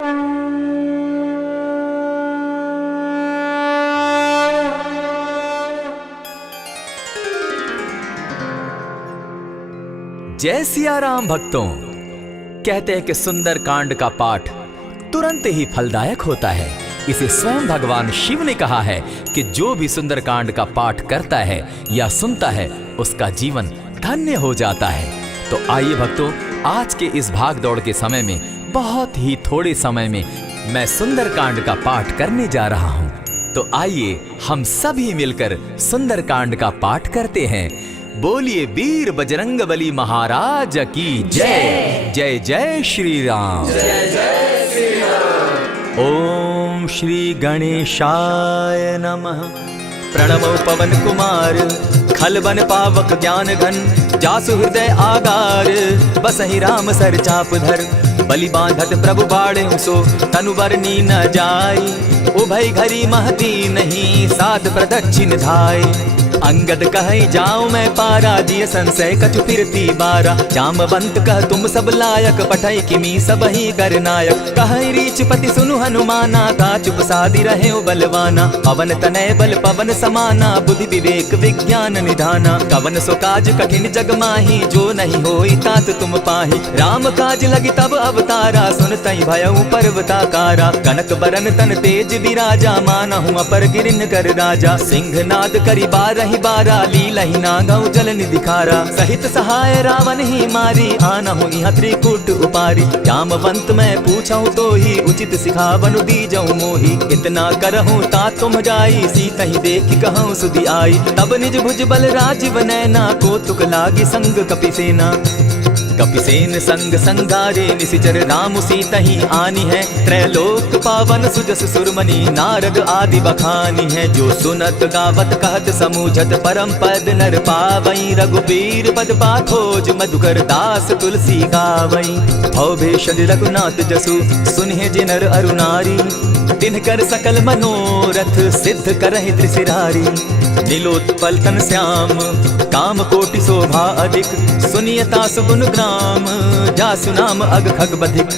जय सिया राम भक्तों। कहते हैं कि सुंदर कांड का पाठ तुरंत ही फलदायक होता है। इसे स्वयं भगवान शिव ने कहा है कि जो भी सुंदर कांड का पाठ करता है या सुनता है उसका जीवन धन्य हो जाता है। तो आइए भक्तों, आज के इस भाग दौड़ के समय में बहुत ही थोड़े समय में मैं सुंदर कांड का पाठ करने जा रहा हूँ। तो आइए हम सभी मिलकर सुंदर कांड का पाठ करते हैं। बोलिए वीर बजरंगबली महाराज की जय। जय जय श्री राम। जय जय श्री राम। ओम श्री गणेशाय नमः। प्रणमो पवन कुमार खलबन पावक ज्ञान घन जासु हृदय आगार बसहि राम सर चाप धर बलि बांधत प्रभु बाढ़े सो तनु बरनी न जाई उभय घरी महती नहीं साध प्रदक्षिण धाय अंगद कहे जाऊं मैं पारा जिय संशय कछु फिरती बारा जामवंत कह तुम सब लायक पठै किमी सब ही कर नायक कहे रीच पति सुनु हनुमाना का चुप सादी रहे बलवाना पवन तनय बल पवन समाना बुद्धि विवेक विज्ञान निधाना कवन सो काज कठिन जग माही जो नहीं होई तात तुम पाही राम काज लगी तब अवतारा सुन तई भयउ पर्वताकारा कनक बरन तन तेज विराजा मानहु अपर गिरिन कर राजा सिंह नाद करी बारहि बारा लीलहि नागौ जल निधिखारा सहित सहाय रावण ही मारी आनहु इहाँ त्रिकूट उपारी जामवंत मैं पूछऊं तो ही उचित सिखावनु दीजऊं मोही इतना करहूं ता तुम जाई सीतहि देखि कहूं सुधि आई तब निज भुज बल राजीव नैना को तुक लागी संग कपिसेना कपिसेन संग संगारे निसिचर राम सीतहि आनी है त्रैलोक पावन सुजस सुरमणि नारद आदि बखानी है जो सुनत गावत कहत समूझत परम पद नर पावई रघुबीर पद पाखोज मधुकर दास तुलसी गावई भव भेषज रघुनाथ जसु सुनहि जिनर अरुनारी तिनकर सकल मनोरथ सिद्ध करहि त्रिशिरारी नीलोत्पल तन श्याम काम कोटि शोभा अधिक सुनियता सुगुण ग्राम जासु नाम अग खग बधिक।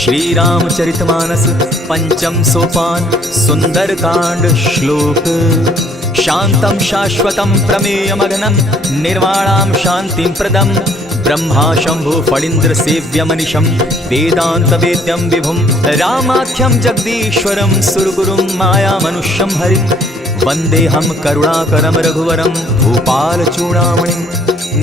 श्री रामचरितमानस पंचम सोपान सुंदर कांड श्लोक शांतम शाश्वतम प्रमेयमगनम निर्वाणाम शांतिम प्रदम ब्रह्मा शंभु फणीन्द्र सेव्यमनिशं वेदांत वेद्यं विभुं रामाख्यं जगदीश्वरं सुरगुरुं माया मनुष्यं हरिं वंदे हम करुणाकरं रघुवरं भूपाल चूड़ामणिं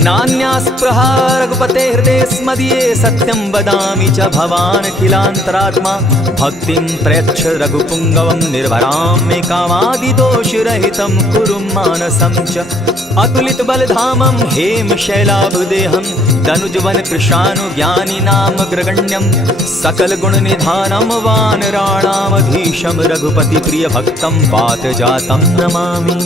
नान्यास्पृहा रघुपते हृदये स्मदीये सत्यं वदामि च भवान् अखिलान्तरात्मा भक्तिं प्रयच्छ रघुपुङ्गवं निर्भरां मे कामादिदोषरहितं कुरु मानसं च अतुलित बलधामं हेम शैलाभदेहं तनुजवन कृशानु ज्ञानी नाम ग्रगण्यं सकल गुण निधानं वानराणामधीशं रघुपति प्रिय भक्तं वात जातं नमामि।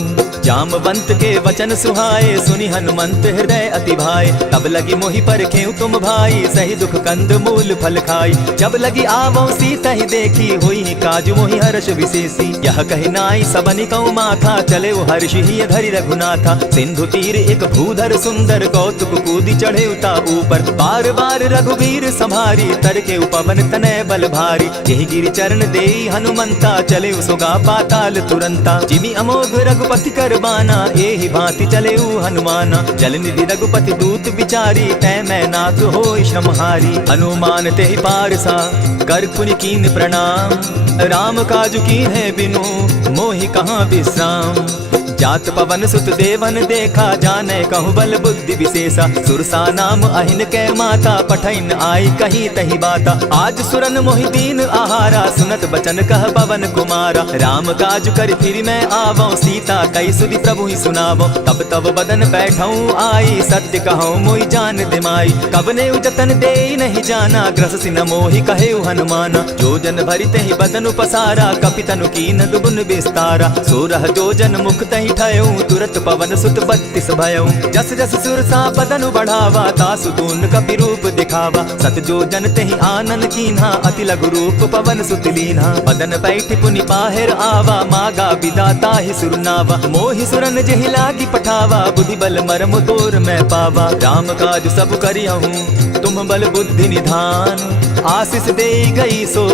जामवंत के वचन सुहाए सुनि हनुमंत हृदय अति भाए तब लगी मोहि परखेउ तुम भाई सही दुख कंद मूल फल खाई जब लगी आवो सीता ही देखी हुई काज मोहि हर्ष विशेषी यह कहि नाई सबनि कौ माथा चले हर्ष ही धरि रघुनाथा सिंधु तीर एक भूधर सुंदर कौतुक कूदी चढ़े उता ऊपर बार बार रघुवीर संभारी तर के पवन तनय बल भारी यही गिरि चरण देई हनुमंता चले सुगा पाताल तुरंता जिमि अमोघ रघुपति कर बाना एहि भांति चले हनुमाना जल निधि रघुपति दूत बिचारी तै मैं नाथ होय श्रमहारी हनुमान ते पारसा कर पुनि कीन प्रणाम राम काज की है बिनु मोहि कहाँ विश्राम जात पवन सुत देवन देखा जाने कहु बल बुद्धि विशेषा सुरसा नाम अहिन कै माता पठैन आई कही तही बाता आज सुरन मोहि दीन आहारा सुनत बचन कह पवन कुमारा राम काज कर फिर मैं आवो सीता कई सुधि प्रभु ही सुनावो तब तब बदन बैठऊं आई सत्य कहूं मोहि जान दिमाई कब ने जतन दे नहीं जाना ग्रस सिन मोहि कहे हनुमाना जो जन भरित ही बदन पसारा कपितनु कीन दुगुन विस्तारा सोरह जो जन मुख तही तुरत पवन सुत 32 भयऊ जस जस सुरसा बदनु बढ़ावा तासु दून कपि रूप दिखावा सत जो जन तेहि आनन कीन्हा अति लघु रूप पवन सुत लीन्हा बदन बैठ पुनि पाहिर आवा मागा विदाता ही सुरनावा मोहि सुरन जहि लागी पठावा बुद्धि बल मरम तोर मैं पावा राम काज सब करियहूँ तुम बल बुद्धि निधान आशीष दे गई सो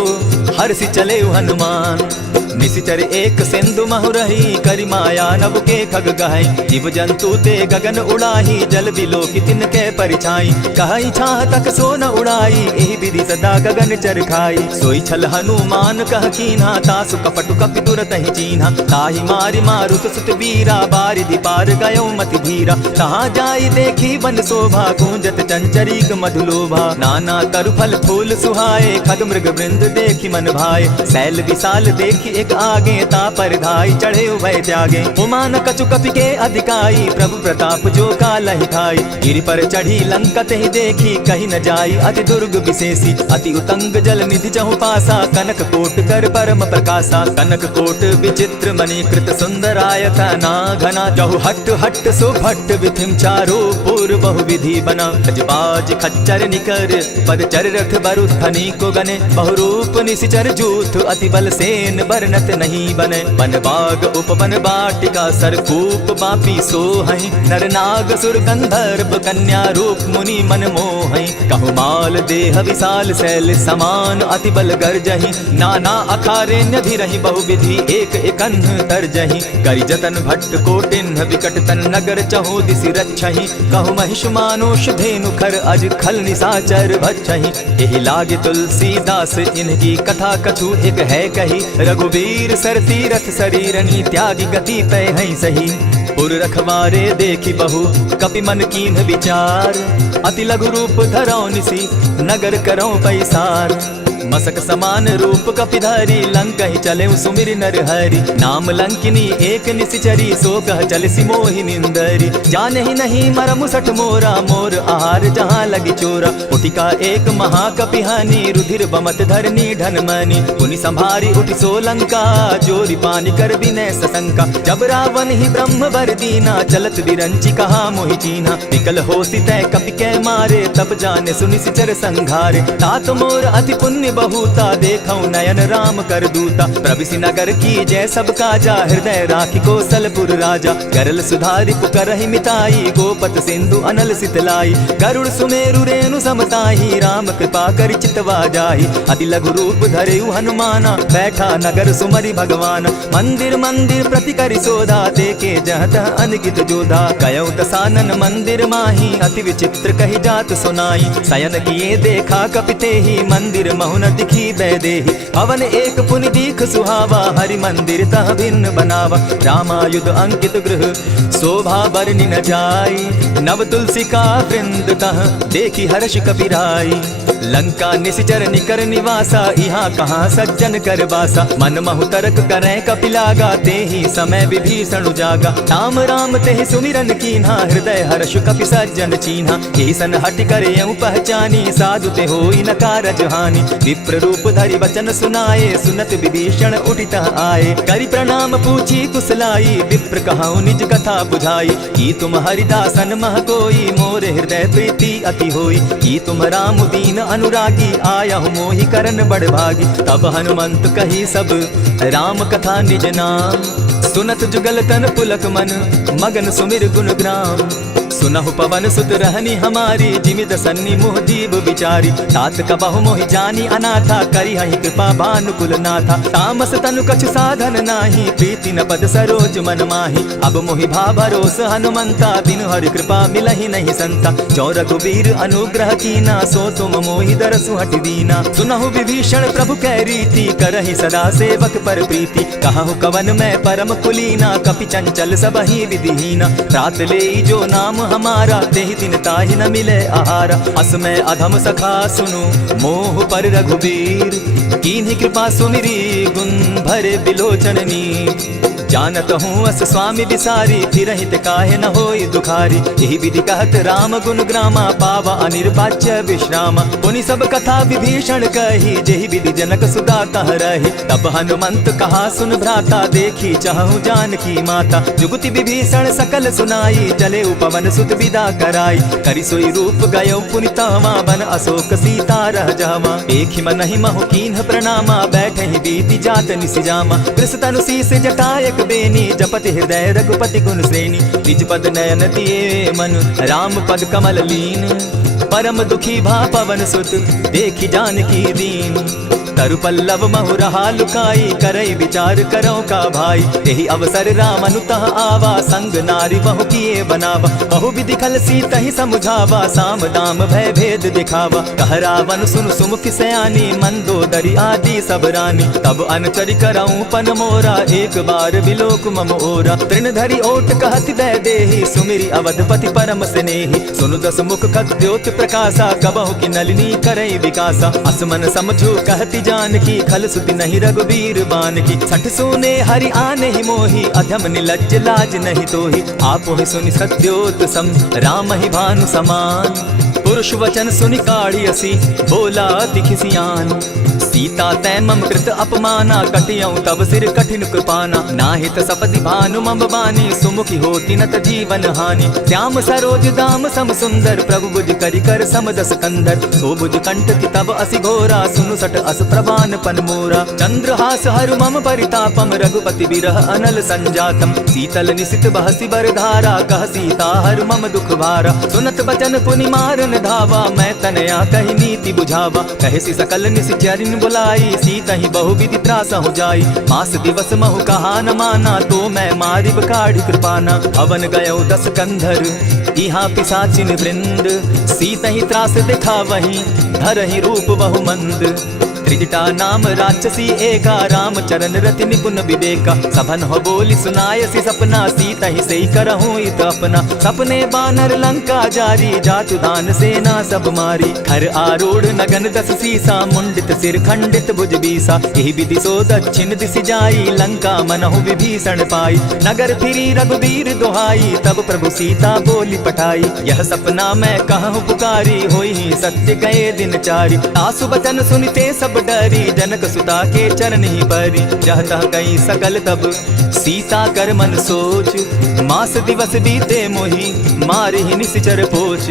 हर्षि चले हनुमान। निशिचर एक सिंधु महु रही, करि माया नभ के खग गहई। जीव जंतु ते गगन उड़ाही, जल बिलोकी तिनके परिछाई। कहई छाह तक सो न उड़ाई, एहि विधि सदा गगन चर खाई। सोई छल हनुमान कह कीन्हा, तासु कपटु कपि तुरत ही चीन्हा। ताहि मारि मारुत सुत वीरा, बारिधि पार गयो मति धीरा। तहाँ जाई देखी वन शोभा, गूंजत चंचरीक मधुलोभा। नाना तरु फल फूल सुहाए, खग मृग वृंद देखी मन भाए। शैल विशाल देखी एक आगे, ता पर धाई चढ़े उभय त्यागे। उमान कछु कपि के अधिकाई, प्रभु प्रताप जो कालहि खाई। गिरि पर चढ़ी लंका तेहि देखी, कहीं न जाई अति दुर्ग विशेषी। अति उतंग जल निधि चहु पासा, कनक कोट कर परम प्रकाशा। कनक कोट विचित्र मणिकृत सुंदरायता ना घना। जहु हट हट सो भट्ट विधिम चारो पूर्व बहु विधि बना। गजबाज खच्चर निकर पद चर रथ बरु धनी को गने। बहुरूप निशिचर जूथ अति बल सेन बरनत नहीं बने। वन बाग उपवन बाटिका सरकूप बापी सोहई। नर नाग सुर गंधर्व कन्या रूप मुनि मन मोहई। कहु माल देह विशाल शैल समान, अति बल गर्जहि। नाना अखारेण्य धीरहि, बहु विधि एक एकन्ह तरजहि। करि जतन भट्ट कोटिन्ह, विकट तन नगर चहु दिसि रक्षहि। कहु महिष मानुष धेनु खर, अज खल निशाचर भक्षहि। एहि लागे तुलसीदास इनकी कथा कछु एक है कही। रघुवीर सर तीरथ शरीरनि, त्यागी गति पै हई सही। पुर रखवारे देखी बहु कपि मन कीन्ह विचार। अति लघु रूप धरौ निसी, नगर करौ पैसार। मसक समान रूप कपिधारी, लंकहि चले सुमिर नर हरि। नाम लंकिनी एक निशिचरी, सो कह चल सिमोहि निंदरी। जानहि नहीं मरमु सठ मोरा, मोर आहार जहाँ लगी चोरा। उठिका एक महाकपिहानी, रुधिर बमत धरनी ढनमनी। पुनि संभारी उठि सो लंका, जोरी पानी कर विनय सशंका। जब रावण ही ब्रह्म बर दीना, चलत बिरंची कहा मोहि चीन्हा। निकल होसी तय कपि कै मारे, तब जाने सुनिशिचर संघारे। तात मोर अति पुण्य बहुता, देखौ नयन राम कर दूता। प्रविशि नगर की जय सब काजा, हृदय राखी कौशलपुर राजा। गरल सुधारि पुकरहि मिताई, गोपत सिंधु अनल सितलाई। गरुड़ सुमेरु रेणु समताही, राम कृपा करि चितवा जाहि। अति लघु रूप धरेउ हनुमाना, बैठा नगर सुमरि भगवान। मंदिर मंदिर प्रति करि शोधा, देखे जहत अनगित जोधा। कयौ दसानन मंदिर माही, अति विचित्र कहि जात सुनाई। शयन किए देखा कपि तेहि, मंदिर महुन दिखी बैदेही। भवन एक पुनि दीख सुहावा, हरि मंदिर तह भिन्न बनावा। रामायुध अंकित गृह शोभा बरनि न जाई। नव तुलसी का वृंद तह देखी हर्ष कपिराई। लंका निशिचर निकर निवासा, यहाँ कहाँ सज्जन कर बासा। मन महु तरक करें कपिलागा, तेहि समय विभीषण जागा। राम राम तेहि सुमिरन कीन्हा, हृदय हर्ष कपि सज्जन चीन्हा। ईसन हट करे पहचानी, साधु ते होई न कारज हानि। विप्र रूप धरि वचन सुनाए, सुनत विभीषण उठित आए। करि प्रणाम पूछी कुशलाई, विप्र कहौ निज कथा बुझाई। की तुम हरिदासन मह कोई, मोर हृदय प्रीति अति होई। की तुम राम दीन अनुरागी, आयहु मोहि करन बड़ भागी। तब हनुमंत कही सब राम कथा निज नाम। सुनत जुगल तन पुलक मन, मगन सुमिर गुण ग्राम। सुनहु पवन सुत रहनी हमारी, जिमित सन्नी मुह दीब विचारी। तात कबहु मोहि जानी अनाथा, करी हहि कृपा भानुकुल नाथा। तामस तनु कछु साधन नाही, प्रीति न पद सरोज मन माही। अब मोहि भा भरोस हनुमंता, बिनु हरि कृपा मिलहि नहीं संता। जो रघुवीर अनुग्रह कीना, सो तुम मोहि दरसु हटि दीना। सुनहु विभीषण प्रभु कै रीति, करहि सदा सेवक पर प्रीति। कहु कवन मैं परम कुलीना, कपि चंचल सबहि विधिहीना। रात लेई जो नाम हमारा, तेहि दिन ताहि न मिले आहारा। अस मैं अधम सखा सुनु, मोह पर रघुवीर। कीन्ही कृपा सुमिरी, गुण भरे बिलोचन नीर। जानत हूँ अस स्वामी बिसारी, फिरहित काहे न होई दुखारी। यही विधि कहत राम गुण ग्रामा, पावा अनिर्वाच्य विश्रामा। पुनि सब कथा विभीषण कही, जेहि विधि जनक सुता कह रही। तब हनुमंत कहा सुन भ्राता, देखी चाहूं जानकी माता। जुगति विभीषण सकल सुनाई, चले उपवन सुत विदा कराई। करि सोई रूप गयो पुनि तहवा, बन अशोक सीता रह जावा। देखि मनहि महु कीन्ह प्रणामा, बैठे ही बीति जात निसिजामा। कृष तनु शीस जटायक बेनी, जपति हृदय रघुपति गुण श्रेणी। निज पद नयन दिए मन, राम पद कमल लीन। परम दुखी भा पवन सुत देखी जानकी दीन। तरु पल्लव महु रहा लुकाई करई विचार करो का भाई। यही अवसर राम अनुतः आवा संग नारी बहु किए बनावा। बहु विधि खल सीता ही समुझावा साम दाम भय भेद दिखावा। कह रावण सुन सुमुख सयानी मंदोदरी आदि सब रानी। तब अनचरि करऊं पन मोरा एक बार बिलोक मम ओरा। तृण धरि ओट कहत दय देहि सुमिरी अवधपति परम स्नेही। सुनु दस मुख खद्योत प्रकाशा कबहु की नलिनी करई विकासा। असमन समझो कहती जानकी खल सुति नहीं रघुबीर बान की। छठ सोने हरि आने ही मोही अधम निलज्ज लाज नहीं तोही। आप ही सुनि सत्योत सम राम ही भानु समान। पुरुष वचन सुनि काढ़ी असी बोला अति खिसियान। सीता तै मम कृत अपमाना कटियऊं तब सिर कठिन कृपाना। नाहित सपति भानु मम बानी सुमुखी होती नत जीवन हानि। श्याम सरोज दाम सम सुंदर प्रभु बुझ करि कर समदस कंदर। सो बुझ कंठ की तब असि घोरा सुनु सट अस प्रवान पन मोरा। चंद्रहास हरु मम परितापम रघुपति बिरह अनल संजातम। शीतल निशित बहसी बर धारा कह सीता हरु मम दुख भारा। सुनत बचन पुनि मारन धावा मैं तनया कहि नीति बुझावा। कहसी सकल निशिचरिन बुलाई सीता ही बहु विधि त्रास हो जाई। मास दिवस महु कहा न माना तो मैं मारिब काढ़ी कृपाना। हवन गयो 10 कंधर इहाँ पिशाचिन वृंद। सीता ही त्रास दिखा वही धरहि रूप बहु मंद। त्रिजटा नाम राक्षसी एका राम चरण रति निपुण विवेका। सभन हो बोली सुनायसी सपना सीता ही सही करहूं इत अपना। सपने बानर लंका जारी जातु दान सेना सब मारी। खर आरूढ़ नगन 10 सीसा मुंडित सिर खंडित भुज बीसा। यही विधि सो दक्षिण दिशि जाई लंका मनहु विभीषण पाई। नगर फिरी रघुबीर दुहाई तब प्रभु सीता बोली पठाई। यह सपना मैं कहूँ पुकारी होई ही सत्य गए दिन चारी। आसु बचन सुनिते सब डरी जनक सुता के चरण ही परी। जहता कई सकल तब सीता कर मन सोच। मास दिवस बीते मोही मारे ही निशिचर पोच।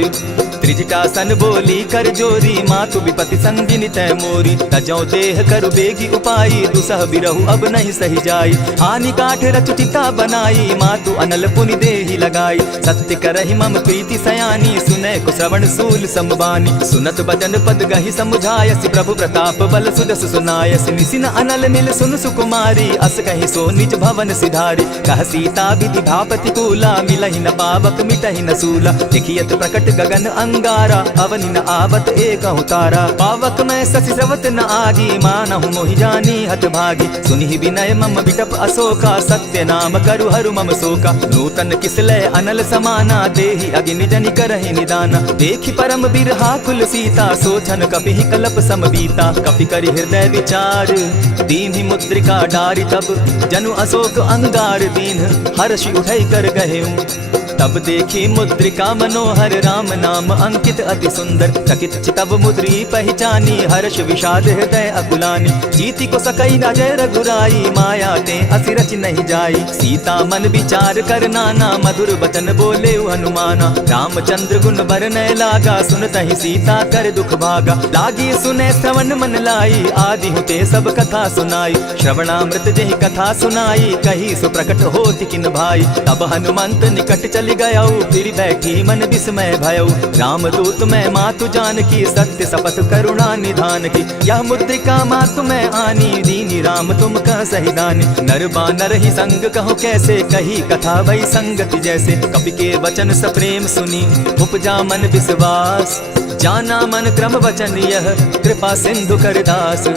त्रिजटासन बोली कर जोरी मातु विपति संगिनी तय मोरी। तजौ देह करु बेगी उपाई दुसह बिरहु अब नहीं सही जाई। हानि काठ रचुचिता बनाई मातु अनल पुनि देहि लगाई। सत्य करहि मम प्रीति सयानी सुनै कुश्रवण सूल समबानी। सुनत बचन पद गहि समुझायसि प्रभु प्रताप बल सुदस सुनायसि। निसिन अनल मिल सुन सुकुमारी अस कहि सो निज भवन सिधारी। कह सीता विधि भापति कूला मिलहि न पावक मिटहि न सूला। देखियत प्रकट गगन अंगारा अवनि न आवत एक तारा। पावक मैं शशि स्रवत न आगी मानहु मोहि जानी हत भागी। सुनि विनय मम बिटप अशोका सत्य नाम करु हरु मम शोका। नूतन किसलय अनल समाना देहि अग्नि जनि करहि निदाना। देखि परम बिरहा कुल सीता सोचन कपि कलप सम बीता। कपि करि हृदय विचार दीन्हि मुद्रिका डारि तब जनु अशोक अंगार दीन हर्षि उठै कर गहेऊ। तब देखी मुद्रिका मनोहर राम नाम अंकित अति सुंदर। चकित चितव मुद्री पहचानी हर्ष विषाद हृदय अकुलानी। जीति को सकई न जय रघुराई माया ते असि रचि नहीं जाई। सीता मन विचार कर नाना मधुर बचन बोले हनुमाना। रामचंद्र गुण बरनय लागा सुनतहि सीता कर दुख भागा। लागी सुने श्रवण मन लाई आदि हुते सब कथा सुनाई। श्रवणामृत जेहि कथा सुनाई कही सो प्रकट होति किन भाई। तब हनुमंत निकट चली गयऊ फिर बैठी मन विस्मय भयऊ। रामदूत मैं मातु जानकी सत्य शपथ करुणा निधान की। यह मुद्रिका मातु मैं आनी दीनी राम तुम कह सही दानी। नर बानर ही संग कहो कैसे कही कथा भई संगति जैसे। कपि के वचन सप्रेम सुनी उपजा मन विश्वास। जाना मन क्रम वचन यह कृपा सिंधु कर दास।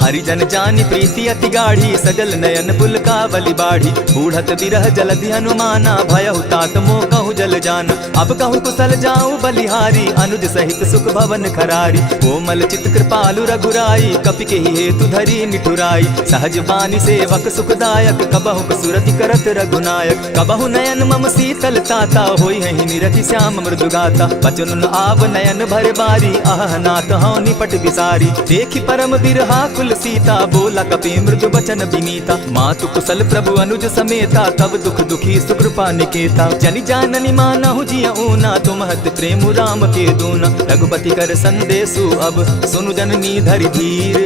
हरिजन जानी प्रीति अति गाढ़ी सजल नयन पुलकावली बाढ़ी। बूढ़त बिरह जलधि हनुमाना भयहु तात मोह कहु जल जाना। अब कहु कुशल जाऊं बलिहारी अनुज सहित सुख भवन खरारी। कोमल चित कृपालु रघुराई कपि के हेतु धरी निठुराई। सहज बानी सेवक सुखदायक कबहु सुरति करत रघुनायक। कबहु नयन मम शीतल ताता होई है निरति श्याम मृदु गाता। बचन आव नयन भर बारी आह नाथ हौ निपट विसारी। देखी परम बिरहा कुल सीता बोला कपि मृदु बचन विनीता। मातु कुशल प्रभु अनुज समेता तब दुख दुखी सुकृपा निकेता। जनि जाननि मानहु जिय ऊना तुम हत प्रेम राम के दूना। रघुपति कर संदेशु अब सुनु जननी धरि धीर।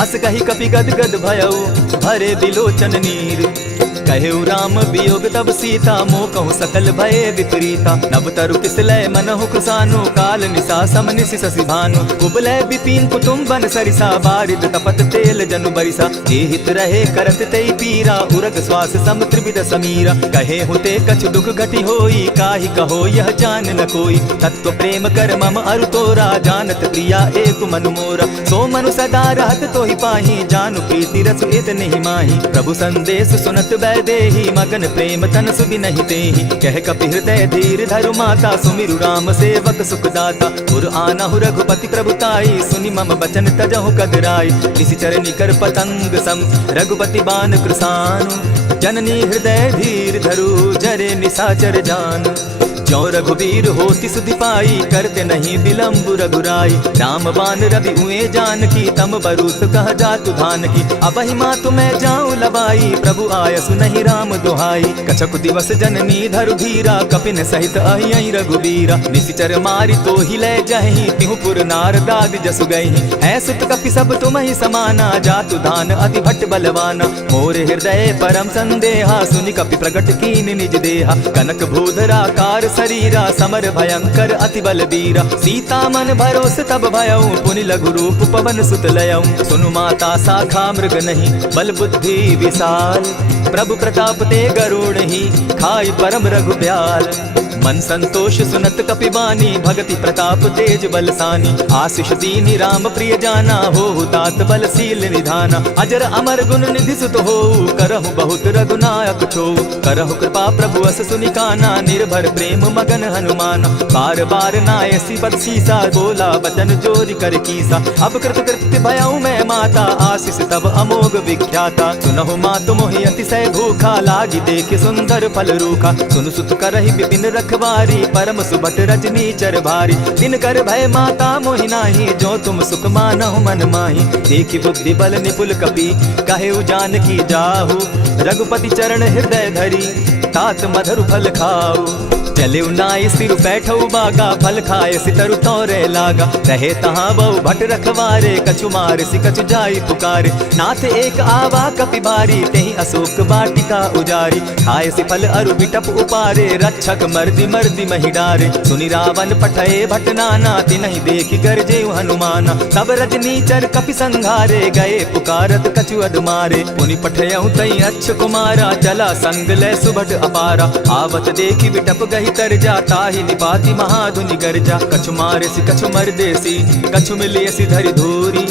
अस कहि कपि गद गद भयऊ भरे बिलोचन नीर। कहे राम वियोग तब सीता मोह कहूँ सकल भय विपरीता। नव तरु किसलय मनहु कुसानु काल निशा सम निशि शशि भानु। कुबलय विपिन कुटुम्बन सरिसा बारिद तपत तेल जनु बरिसा। जे हित रहे करत तेई पीरा उरग श्वास सम त्रिविध समीरा। कहे हुते कछु दुख घटी होई काहि कहो यह जान न कोई। तत्व प्रेम कर मम अरु तोरा जानत प्रिया एक मनु मोरा। सो मनु सदा रहत तोहि पाहि जानु प्रीति रसु इतने ही माही। प्रभु संदेश सुनत वैदेही मगन प्रेम तन सुबि नहीं तेहि। कह कपि हृदय धीर धरु माता सुमिरु राम सेवक सुख दाता। पुर आनहु रघुपति प्रभुताई सुनि मम बचन तजहु कदराई। निशिचर निकर पतंग सम रघुपति बान कृसानु। जननी हृदय धीर धरु जरे निशाचर जान। जो रघुवीर होति सुधि पाई करते नहीं विलम्ब रघुराई। राम बान रवि हुए जानकी तम बरूत कह जातु धान की। अबहि मातु मैं जाऊं लबाई प्रभु आयसु नहीं राम दुहाई। कछक दिवस जननी धरु धीरा कपिन सहित अहि रघुबीरा। निशिचर मारि तो ही ले जहि तिहु पुर नारदाद जसु गहि। है सुत कपि सब तुम ही समाना जातु धान अति भट्ट बलवाना। मोर हृदय परम संदेहा सुनि कपि प्रगट कीन निज देहा। कनक भूधरा कार शरीरा समर भयंकर अति बलबीरा। सीता मन भरोस तब भयऊ पुनि लघु रूप पवन सुत लयऊ। सुनु माता शाखा मृग नहीं बल बुद्धि विशाल। प्रभु प्रताप ते गरुड़ ही खाई परम रघुब्याल। मन संतोष सुनत कपिबानी भगति प्रताप तेज बलसानी। आशीष दीनी राम प्रिय जाना हो तात बलशील निधाना। अजर अमर गुण निधि सुत हो करहु बहुत रघुनायक छो। करहु कृपा प्रभु अस सुनिकाना निर्भर प्रेम मगन हनुमान। बार बार नायसी बदसीसा बोला बचन जोरि कर कीसा। अब कृत कृत्य भयऊ मैं माता आशीष तब अमोघ विख्याता। सुनहु मातु मोहि अतिशय भूखा लागी देख सुंदर फल रूखा। सुन सुत करहि विपिन रखवारी परम सुबट रजनी चर भारी। दिन कर भय माता मोहि नाही जो तुम सुख मानहु मन माही। देखि बुद्धि बल निपुल कपि कहे जानकी जाहु। रघुपति चरण हृदय धरी तात मधुर फल खाऊ। चले नाय सिर बैठऊ बागा फल खाए सितरु तोरे लागा। रहे तहाँ बहु भट रखवारे कछु मार सि कछु जाई पुकारे। नाथ एक आवा कपि भारी तेहि अशोक बाटिका उजारी। खाए सि फल अरु बिटप उपारे रक्षक मर्दि मर्दि महि डारे। सुनि रावण पठये भट नाना तिनहि देखि गरजे हनुमाना। तब रजनी चर कपि संघारे गए पुकारत कछु अदमारे। पुनि पठयऊ तई अच्छ कुमारा चला संग ले सुभट अपारा। आवत देखि बिटप गहि तर जाता ही निपाति महाधुनि गर्जा। कछु मारेसी कछु मर्देसी कछु मिलियसी धरि धूरी।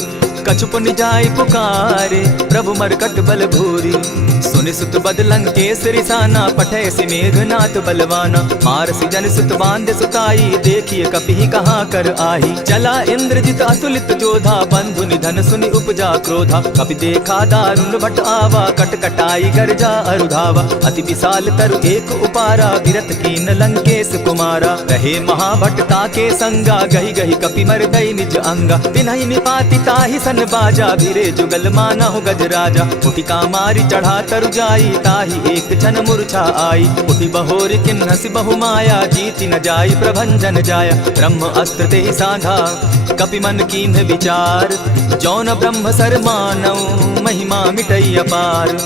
कछु पुनि जाय पुकारे प्रभु मरकट बल भूरी। सुनि सुत बदलंग केसरी साना पठयसी मेघनाथ बलवाना। मारसी जन सुत बांधे सुताई देखिए कपि कहाँ कर आही। चला इंद्रजित अतुलित जोधा बंधु निधन सुनि उपजा क्रोधा। कपि देखा दारुण भट आवा कट कटाई गर्जा अरुधावा। अति विशाल तरु एक उपारा विरत कीन लंकेश कुमारा। रहे महाभट्टा के संगा गही गही कपि मरदई निज अंगा। तिन्हि निपाति ताहि सन बाजा भिरे जुगल माना हो गजराजा। उटिका मारी चढ़ा तरु जाई ताहि एक क्षण मूर्छा आई। उठि बहोर किन्नसि बहु माया जीति न जाई प्रभंजन जाया। ब्रह्म अस्त्र ते साधा कपि मन कीन्ह विचार। जौन ब्रह्म सर मानऊ महिमा मिटई अपार।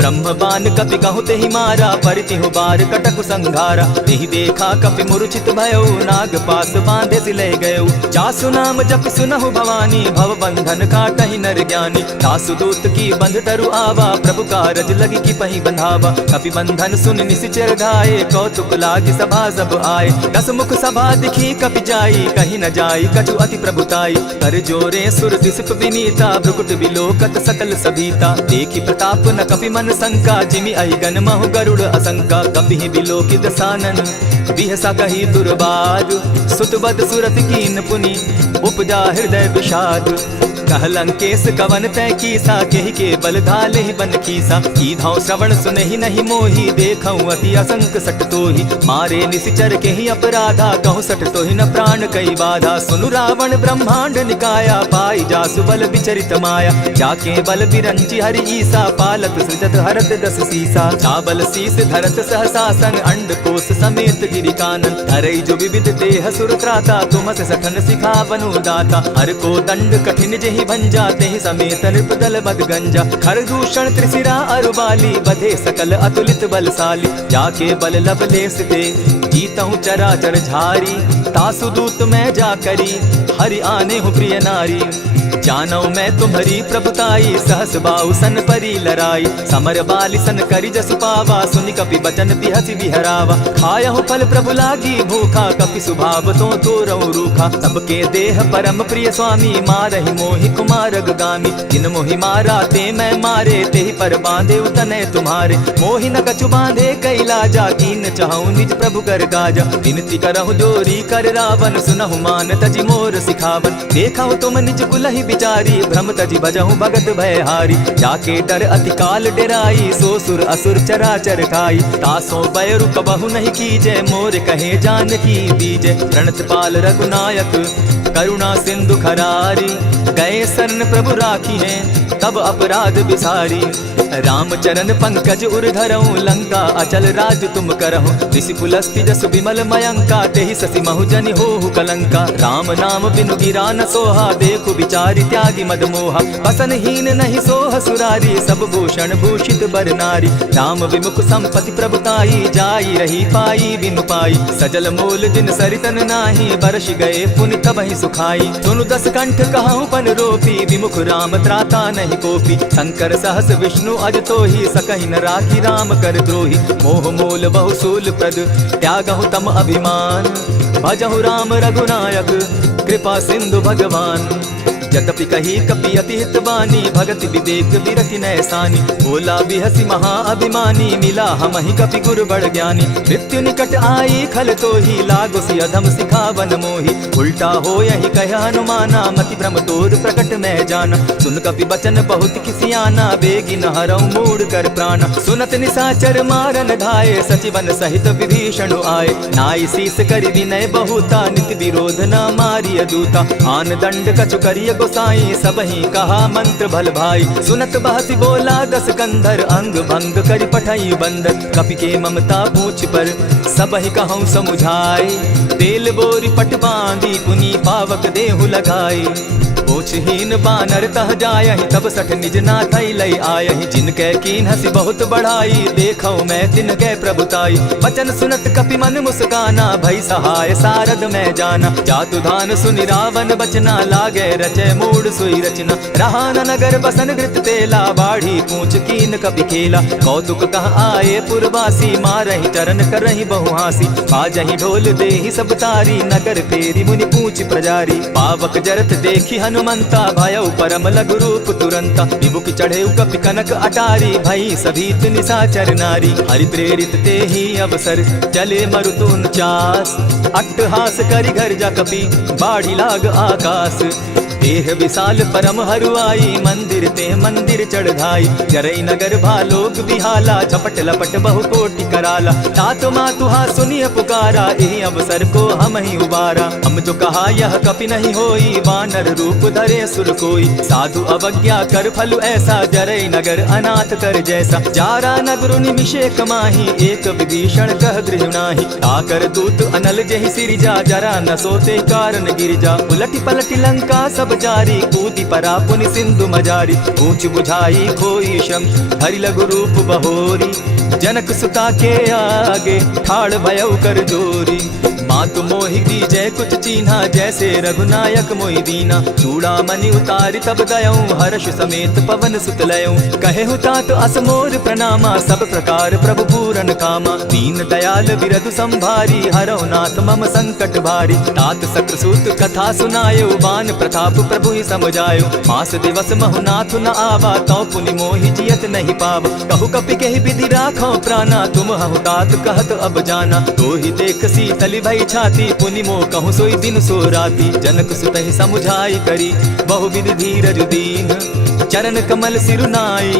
ब्रह्म बान कपि कहु तेहि मारा परितिहु बार कटकु संघारा। तेहि देखा कपि मूर्छित भयऊ नाग पास बांधे सिले गयऊ। जासु नाम जप सुनहु भवानी भव बंधन काटहि नर ज्ञानी। दासु दूत की बंध तरु आवा प्रभु कारज लगी की पहि बंधावा। कपि बंधन सुन निशिचर गाये कौतुक लागी सभा सब आए। दस मुख सभा दिखी कपि जाई कहीं न जाई कछु अति प्रभुताई। कर जोरे सुर दिसप विनीता भ्रुकुट बिलोकत सकल सभीता। देखी प्रताप न कपि मन संका जिमि अहिगन महु गरुड़ असंका। कपि बिलोकि दसानन बिहसा कही दुर्बाद। सुतबद सुरत कीन पुनि उपजा हृदय विषाद। कह लंकेश कवन तय कीसा केहि के बल धाले ही बन कीसा। की धाव श्रवण सुनहि नहीं मोही देखऊं अति असंक सट तोहि। मारे निशिचर केहि अपराधा कहूँ सट तोहि न प्राण कई बाधा। सुनु रावण ब्रह्मांड निकाया पाई जासु बल विचरित माया। जाके बल बिरंची हरि ईसा पालत सृजत हरत दस सीसा। चाबल शीस धरत सहसासन अंड कोश समेत गिरि कानन। धरई जो विविध देह सुर त्राता तुम से सठन सिखा बनु दाता। हर को दंड कठिन जेहि ही भंजा, तेहि समेत नृप दल बद गंजा। खरदूषण त्रिशिरा अरुबाली, बधे सकल अतुलित बलशाली। जाके बल लवलेस ते जीतहु चराचर झारी, तासु दूत मैं जा करी हरि आने हूँ प्रिय नारी। जानऊ मैं तुम्हारी प्रभुताई, सहस बाहु सन परी लराई। समर बाली सन करी जसु पावा, सुनि कपि बचन बिहसि बिहरावा। खायहु फल प्रभु लागी भूखा, कपि स्वभाव तो तोरऊ रूखा। सबके देह परम प्रिय स्वामी, मारहि मोहि कुमारग गामी। जिन मोहि मारा ते मैं मारे, तेहि पर बांधे उतने तुम्हारे। मोहि न कछु बांधे कैलाजा, कीन चाहूं निज प्रभु कर गाजा। विनती करहु जोरी कर रावण, सुनहु मान तजि मोर सिखावन। देखहु तुम निज कुलहि बिचारी, भ्रम तजि भजहु भगत भयहारी। जाके डर अति काल डेराई, सो सुर असुर चराचर खाई। तासो बैरु कबहु नहीं कीजे, मोर कहे जानकी बीजे। प्रणत पाल रघुनायक करुणा सिंधु खरारी, गए शरण प्रभु राखी हैं तब अपराध बिसारी। राम चरण पंकज उर धरऊं, लंका अचल राज तुम करहु। ऋषि पुलस्ति जसु विमल मयंका, तेहि ससि महु जनि होहु कलंका। राम नाम बिनु गिरा न सोहा, देखु विचारि त्यागी मद मोहा। बसन हीन नहीं सोह सुरारी, सब भूषण भूषित बर नारी। राम विमुख संपत्ति प्रभुताई, जाई रही पाई बिनु पाई। सजल मोल जिन सरितन नाही, बरस गए पुनि तबहि सुखाई। सुनु दस कंठ कहूँ पन रोपी, विमुख राम त्राता नहीं कोपी। शंकर सहस विष्णु अज तो ही, सकहि न राखी राम कर द्रोही। मोह मोल बहु सूल प्रद, त्यागहु तम अभिमान। भजहु राम रघुनायक, कृपा सिंधु भगवान। जतपि कही कपि अति हितवानी, भगति विवेक विरति नैसानी। बोला बिहसी महा अभिमानी, मिला हमहि कपि गुरु बड़ ज्ञानी। मृत्यु निकट आई खल तो ही, लागो सि अधम सिखावन मोही। उल्टा हो यही कह हनुमाना, मति भ्रम तोर प्रकट मैं जाना। सुन कपि बचन बहुत किसियाना, बेगी न हरऊ मूढ़ कर प्राणा। सुनत निशाचर मारन धाये, सचिवन सहित विभीषण आए। नाई शीस करि विनय बहुता, नित विरोध न मारिय दूता। आन दंड कछु करिय गोसाई, सबहि कहा मंत्र भल भाई। सुनत बहसी बोला दस कंधर, अंग भंग करि पठई बंदर। कपि के ममता पूछ पर, सबहि कहूँ समुझाई। तेल बोरी पट बांधी, पुनि पावक देहु लगाई। पूछहीन बानर तह जायहि, तब सठ निज नाथै लई आयहि। जिनके कीन हसी बहुत बढ़ाई, देखऊं मैं तिनके प्रभुताई। वचन सुनत कपि मन मुस्काना, भई सहाय सारद मैं जाना। जातु धान सुनि रावण बचना, लागे रचे मूढ़ सोई रचना। रहा न नगर बसन घृत तेला, बाढ़ी पूछ कीन कपि खेला। कौतुक कह आए पुरवासी, मारहि चरण करहि बहु हासी। बाजहि ढोल देहि सब तारी, नगर फेरी मुनि पूछ प्रजारी। पावक जरत देखी हनुमंता, भयउ परम लघु रूप तुरंता। विमुख चढ़े कपि कनक अटारी, भई सभीत निशाचर नारी। हरि प्रेरित ते ही अवसर, चले मरुत 49। अट्टहास करि घर जा कपि, बाढ़ी लाग आकाश। देह विशाल परम हरुआई, मंदिर ते मंदिर चढ़ाई। जरई नगर भालोक बिहाला, झपट लपट बहु कोटि कराला। तातु मातुहा सुनिय पुकारा, एहि अवसर को हम ही उबारा। हम जो कहा यह कपि नहीं होई, वानर रूप धरे सुर कोई। साधु अवज्ञा कर फल ऐसा, जरई नगर अनाथ कर जैसा। जारा नगर निमिषे कमाही, एक विभीषण कह गृह नाही। आकर दूत अनल जहि सिरिजा, जरा न सोते कारण गिरिजा। उलटि पलटि लंका सब जारी, कूदी परा पुनि सिंधु मजारी। ऊंच बुझाई खोई श्रम, हरि लघु रूप बहोरी। जनक सुता के आगे, ठाड़ भयउ कर जोरी। मातु मोहि दीजै कुछ चीन्हा, जैसे रघुनायक मोहि दीना। चूड़ामणि उतारि तब गयऊं, हर्ष समेत पवन सुत लयऊं। कहेहु तात असमोर प्रणामा, सब प्रकार प्रभु पूरन कामा। दीन दयाल बिरधु संभारी, हरौ नाथ मम संकट भारी। तात सक्रसूत कथा सुनायो, बान प्रताप प्रभु ही समझायो। मास दिवस महु नाथ न आवा, तौ पुनि मोहि जियत नहीं पावा। कहु कपि केहि विधि राखो प्राणा, तुम हहु तात कहत अब जाना। तो ही देख शीतलि भई छाती, पुनि मोह कहूँ सोई दिन सो राती। जनक सुतहि समुझाई करी, बहु विधि धीरज दीन। चरण कमल सिरु नाई,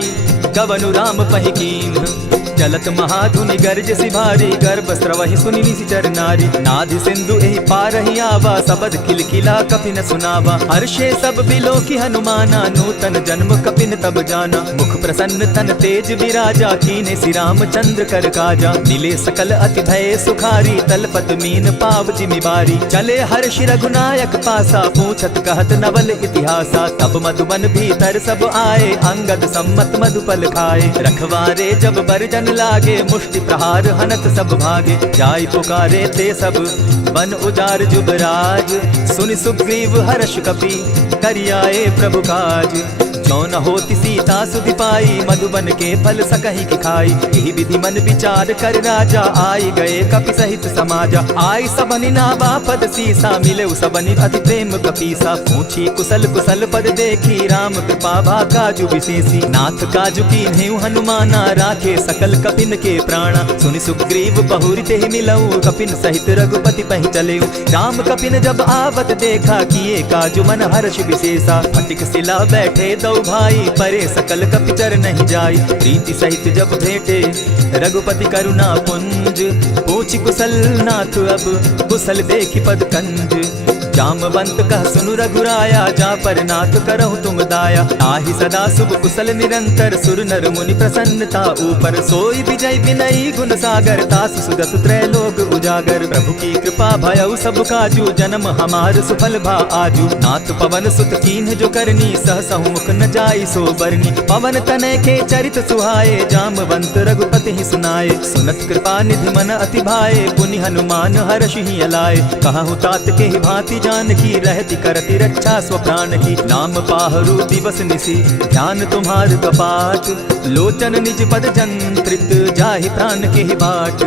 कवनु राम पहि कीन। चलत महाधुनि गर्ज सिभारी, गर्भ स्रवहि सुनि निशिचर नारी। नाधि सिंधु एहि पारहि आवा, सबद किलकिला कपिन सुनावा। हर्षे सब बिलोकी हनुमाना, नूतन जन्म कपिन तब जाना। मुख प्रसन्न तन तेज विराजा, कीने श्री रामचंद्र कर काजा। मिले सकल अति भय सुखारी, तलपत मीन पाव जिमि बारी। चले हर्षि रघुनायक पासा, पूछत कहत नवल इतिहासा। तब मधुबन भीतर सब आए, अंगद सम्मत मधुपल खाए। रखवारे जब बरजन लागे, मुष्टि प्रहार हनत सब भागे। जाय पुकारे ते सब बन उजार जुबराज, सुनि सुग्रीव हर्ष कपि करियाए प्रभु काज। जो न होती सीता सुधि पाई, मधुबन के फल सकहि की खाई। यही विधि मन विचार कर राजा, आई गए कपि सहित समाजा। आई सबनि नावा पद सीसा, मिले सबनि अति प्रेम कपीसा। पूछी कुशल कुशल पद देखी, राम कृपा भा काजु विशेषी। नाथ काजु कीन्हेउ हनुमाना, राखे सकल कपिन के प्राणा। सुनि सुग्रीव बहुरि तेहि मिलऊ, कपिन सहित रघुपति पहि चलेऊ। राम कपिन जब आवत देखा, किए काजु मन हर्ष विशेषा। फटिक सिला बैठे दो भाई, परे सकल कपिचर नहीं जाई। प्रीति सहित जब भेटे रघुपति करुणा पुंज, पूछि कुशल नाथ अब कुशल देखि पद कंज। जामवंत कह सुनु रघुराया, जा पर नाथ करहु तुम दाया। आहि सदा शुभ कुशल निरंतर, सुर नर मुनि प्रसन्नता ऊपर। सोई विजय विनयी गुण सागर, तासु सुदसु त्रैलोक उजागर। प्रभु की कृपा भयउ सब काजू, जन्म हमार सुफल भा आजू। नाथ पवन सुत कीन्ह जो करनी, सहसहु मुख न जाई सो बरनी। पवन तनय के चरित सुहाए, जामवंत रघुपति ही सुनाए। सुनत कृपा निधि मन अति भाए, पुनि हनुमान हर्षि ही अलाए। कहु तात के ही भांति जानकी, रहती करती रक्षा स्वप्राण की। नाम पाहरु दिवस निसी, ध्यान तुम्हार कपाट। लोचन निज पद जंत्रित, जाहि प्राण के ही बाट।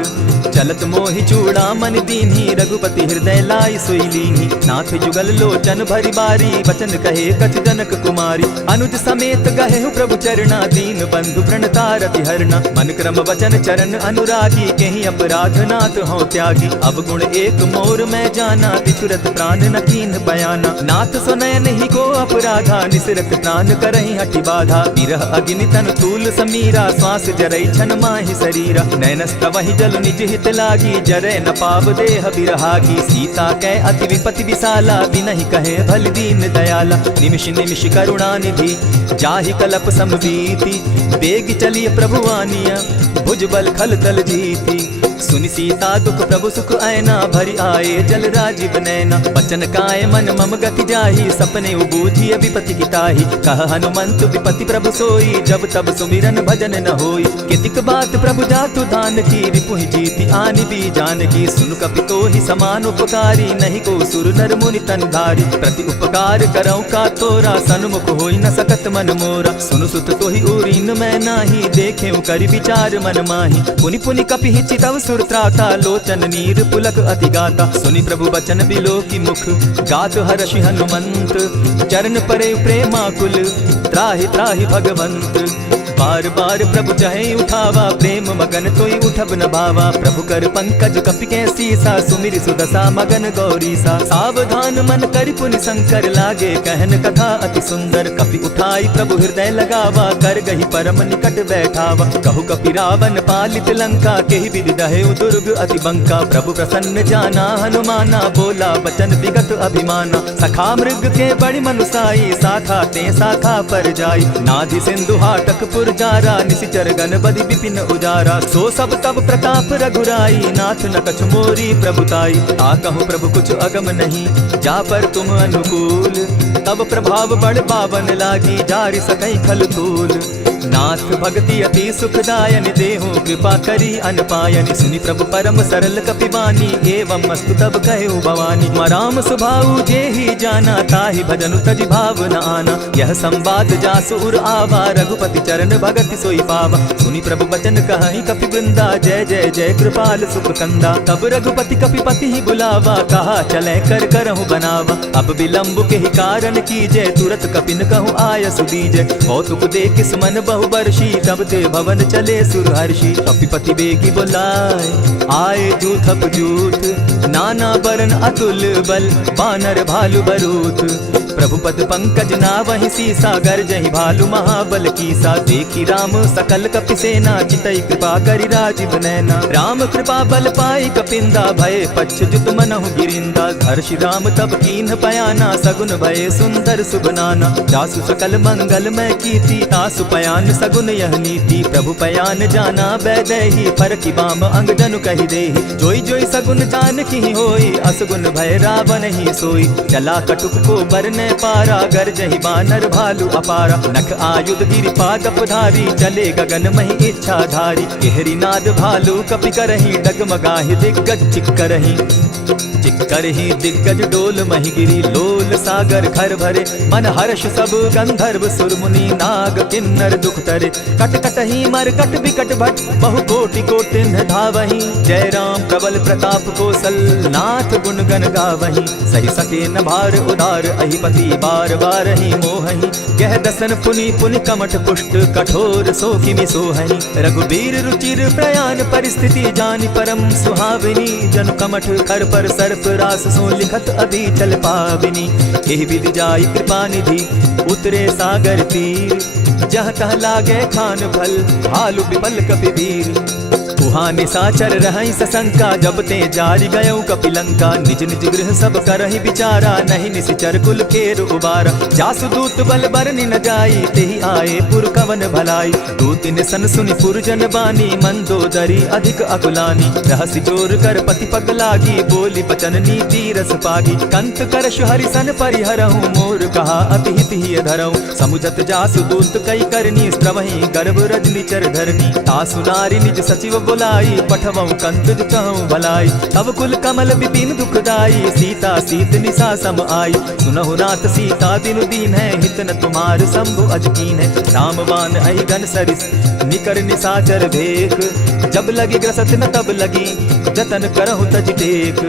चलत मोहि चूड़ामणि दीन्ही, रघुपति हृदय लाई सोई लीन्ही। नाथ जुगल लोचन भरि बारी, वचन कहे कछ जनक कुमारी। अनुज समेत गहेहु प्रभु चरणा, दीन बंधु प्रणतारति हरना। मन क्रम वचन चरण अनुरागी, केहि अपराध नाथ हो त्यागी। अब गुण एक मोर मैं जाना, बिछुरत प्राण न कीन्ह बयाना। नाथ सुनय नहीं को अपराधा, निसरत प्राण करहि हठि बाधा। विरह अग्नि तन तूल समीरा, श्वास जरई छन माहि शरीरा। नयनस्तवहि जल निज हित लागी, जरै न पाव देह बिरहागी। सीता कै अति विपति विशाला, बिनहि कहे भल दीन दयाला। निमिष निमिष करुणा निधि, जाहि कलप समबीति। बेग चलिए प्रभु आनिया, भुजबल खल तल जीती। सुनि सीता दुख प्रभु सुख ऐना, भरि आए जल राजीव नैना। बचन काय मन मम गति जाहि, सपने बूझिय विपति किताहि। कह हनुमंत विपति प्रभु सोई, जब तब सुमिरन भजन न होई। कितिक बात प्रभु जातु दान की, रिपुहि जीति आनि भी जानकी। सुन कपि तोहि समान उपकारी, नहीं को सुर नर मुनि तन धारी। प्रति उपकार करौ का तोरा, सन्मुख होई न सकत मन मोरा। सुनु सुत तोहि उरीन मैं नाही, देखेउ करि विचार मन माही। पुनि पुनि कपि हिचितव सुर त्राता, लोचन नीर पुलक अति गाता। सुनि प्रभु बचन बिलो की मुख, गात हर्षि हनुमंत। चरण परे प्रेमाकुल, त्राहि त्राहि भगवंत। बार बार प्रभु चाहे उठावा, प्रेम मगन तोई उठब न भावा। प्रभु कर पंकज कपि के सीसा, सुमिरि सुदशा मगन गौरीसा। सावधान मन करि पुनि शंकर, लागे कहन कथा अति सुंदर। कपि उठाई प्रभु हृदय लगावा, कर गही परम निकट बैठावा। कहु कपि रावण पालित लंका, केहि विधि दहेउ दुर्ग अति बंका। प्रभु प्रसन्न जाना हनुमाना, बोला बचन विगत अभिमाना। सखा मृग के बड़ि मनुसाई, शाखा ते शाखा पर जाई। नाधि सिंधु हाटक पुर जारा, निशिचर गण बदि विपिन उजारा। सो सब तब प्रताप रघुराई, नाथ न कछु मोरी प्रभुताई। कहूँ प्रभु कुछ अगम नहीं, जा पर तुम अनुकूल। तब प्रभाव बड़ पावन लागी, जारि सकई खल तूल। नाथ भक्ति अति सुखदायनि, देहु कृपा करी अनपायनि। सुनि प्रभु परम सरल कपिवानी, एवं मस्तु तब कहु भवानी। मराम सुभाऊ जेहि जाना, ताहि भजनु तजि भाव न आना। यह संवाद जासु उर आवा, रघुपति चरण भगति सोई पावा। सुनि प्रभु बचन कहि कपि वृंदा, जय जय जय कृपाल सुख कंदा। तब रघुपति कपिपति ही बुलावा, कहा चले कर करहु बनावा। अब विलंब के ही कारण कीजय, तुरत कपिन कहूँ आय सुदीजय। कौतुक देख सुमन बहु वर्षी, तब ते भवन चले सुरहर्षि। कपिपति बेगी बोलाए, आए जूथप जूथ। नाना बरन अतुल बल, बानर भालु बरूथ। प्रभु पद पंकज नावहि सीसा, गर्जहि भालु महाबल कीसा। देखी राम सकल कपि सेना, चितई कृपा करि राजीव नैना। राम कृपा बल पाई कपिंदा, भय पच्छ जुत मनहु गिरिंदा। हर्षि राम तब कीन्ह पयाना, सगुन भय सुंदर शुभ नाना। जासु सकल मंगल मैं कीर्ति, तासु पयान सगुन यह नीति। प्रभु पयान जाना बैदेही, फरकि बाम अंग जनु कहि देहि। जोई जोई सगुन जान की होई, असगुन भय रावण ही सोई। चला कटुक को बरने पारा, गर्जहि बानर भालु अपारा। नख आयुध गिरि पादप धारी, चले गगन महि इच्छाधारी। केहरी नाद भालु कपि करहि, डगमगाहि दिग्गज चिक्करहि। चिक्करहि दिग्गज डोल महि गिरी, लोल सागर खर भरे। मन हर्ष सब गंधर्व सुर मुनि, नाग किन्नर दुख तरे। कट कटहि मरकट बिकट भट, बहु कोटि कोटिन्ह धावहि। जय राम प्रबल प्रताप कौशल, नाथ गुण गण गावहि। सहि सके न भार उदार, अहिपति बार बार ही मोहहि। गह दसन पुनि पुनि कमठ पुष्ट, कठोर सो किमि सोहहि। रघुबीर रुचिर प्रयाण परिस्थिति, जानि परम सुहाविनी। जनु कमठ खर पर सर्प रास, सो लिखत अभी चल पाविनी। एहि विधि जाई कृपा निधि, उतरे सागर तीर। जह तह लागे खान फल, भालु विपल कपि वीर। उहाँ निशाचर रहै सशंका, जब ते जारि गयौ कपिलंका। निज निज गृह सब करहि विचारा, नहीं निशिचर कुल केर उबारा। जासु दूत बल बरनि न जाई, तेहि आए पुर कवन भलाई। दूतिन सन सुनि पुरजन बानी, मंदोदरी अधिक अकुलानी। रहसि जोर कर पति पग लागी, बोली बचन नीति रस पागी। कंत करश हरि सन परिहरहु, मोर कहा अति हित ही धरहु। समुझत जासु दूत कई करनी, स्त्रवहि गर्भ रजनी चर धरनी। तासु नारी निज सचिव बुलाई, पठवहु कंत कहूँ भलाई। तब कुल कमल विपिन दुखदाई, सीता सीत निशा सम आई। सुनहु नाथ सीता बिनु दीन है, हित न तुम्हार शंभु अजकीन है। रामबान अहि घन सरिस, निकर निशाचर भेख। जब लगी ग्रसत न तब लगी, जतन करहु तज टेक।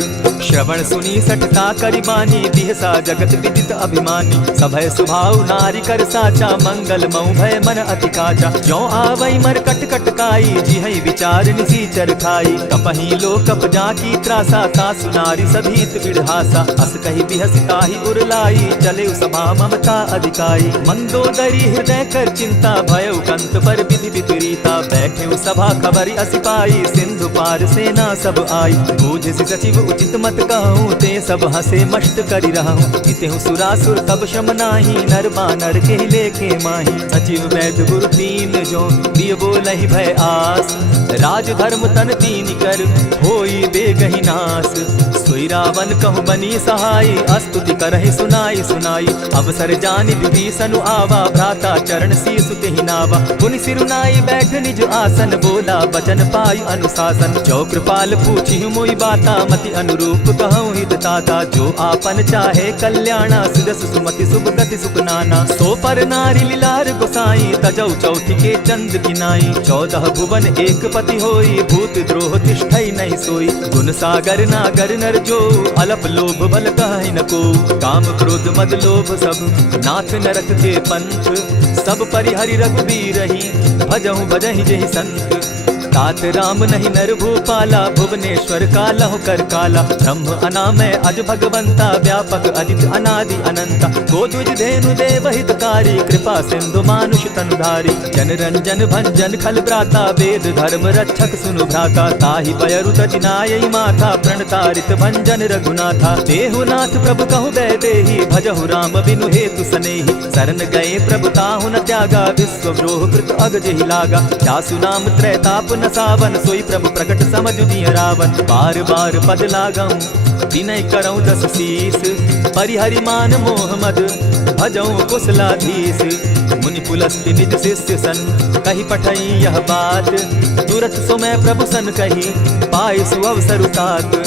श्रवण सुनी सठता करि बानी, बिहसा जगत विदित अभिमानी। सभय सुभाव नारी कर साचा, मंगल मऊ भय मन अति काचा। जो आवै मर कट कट काई, जिहै विचार निसीचर खाई। कपहि लो कप जाकी त्रासा, तासु नारी सभीत बिढ़ासा। अस कहि बिहसिता ही उरलाई, चले सभा ममता अधिकाई। मंदोदरी हृदय कर चिंता, भयउ कंत पर विधि विपरीता। बैठे सभा खबर अस पाई, सिंधु पार सेना सब आई। बूझि सचिव उचित मत कहूँ, ते सब हसे मस्त करि रहूँ। इतेहु सुरासुर तब शम नाही, नर बानर के लेके माही। सचिव वैद्य गुरु तीन जो, दिय बोलहि भय आस। राज धर्म तन तीन कर, होई बेगहि नास। सोई रावण कहु बनी सहाय, स्तुति करहि सुनाई सुनाई। अवसर जानि विभीषण आवा, भ्राता चरण शीसु तेहि नावा। पुनि सिरुनाई बैठ निज आसन, बोला बचन पाई अनुशासन। जो कृपाल पूछि मोई बाता, मति अनुरूप कहूँ हित ताता। जो आपन चाहे कल्याणा, सुदस सुमति शुभ गति सुख नाना। सो पर नारी लीलार गोसाई, तजौ चौथि के चंद किनाई। 14 भुवन एक पति होई, भूत द्रोह तिष्ठै नहीं सोई। गुण सागर नागर नर जो, अलप लोभ बल कहि न को। काम क्रोध मद लोभ सब, नाथ नरक के पंथ। सब परिहरि रघुबीरहि, भजहु भजहि जेहि संत। तात राम नहीं नर भूपाला, भुवनेश्वर कालहु कर काला। ब्रह्म अनामय अज भगवंता, व्यापक अजित अनादि अनंता। गोद्विज धेनु देव हितकारी, कृपा सिंधु मानुष तनुधारी। जन रंजन भंजन खल भ्राता, वेद धर्म रक्षक सुनु भ्राता। ताहि बयरु तजिनायि माथा, प्रणतारित भंजन रघुनाथा। देहुनाथ प्रभु कहु बैदेही, भजहु राम बिनु हेतु सनेही। शरण गए प्रभु ताहु न त्यागा, विश्व द्रोह कृत अग जेहि लागा। जासु नाम त्रैताप न सावन, सोई प्रभु प्रकट समझ दिय रावण। बार बार पद लागऊं, विनय करऊं दस शीस। परिहरि मान मोह मद, भजऊं कुशलाधीश। मुनि पुलस्ति निज शिष्य सन, कहि पठई यह बात। तुरत सो मैं प्रभु सन कही, पाए सुअवसर तात।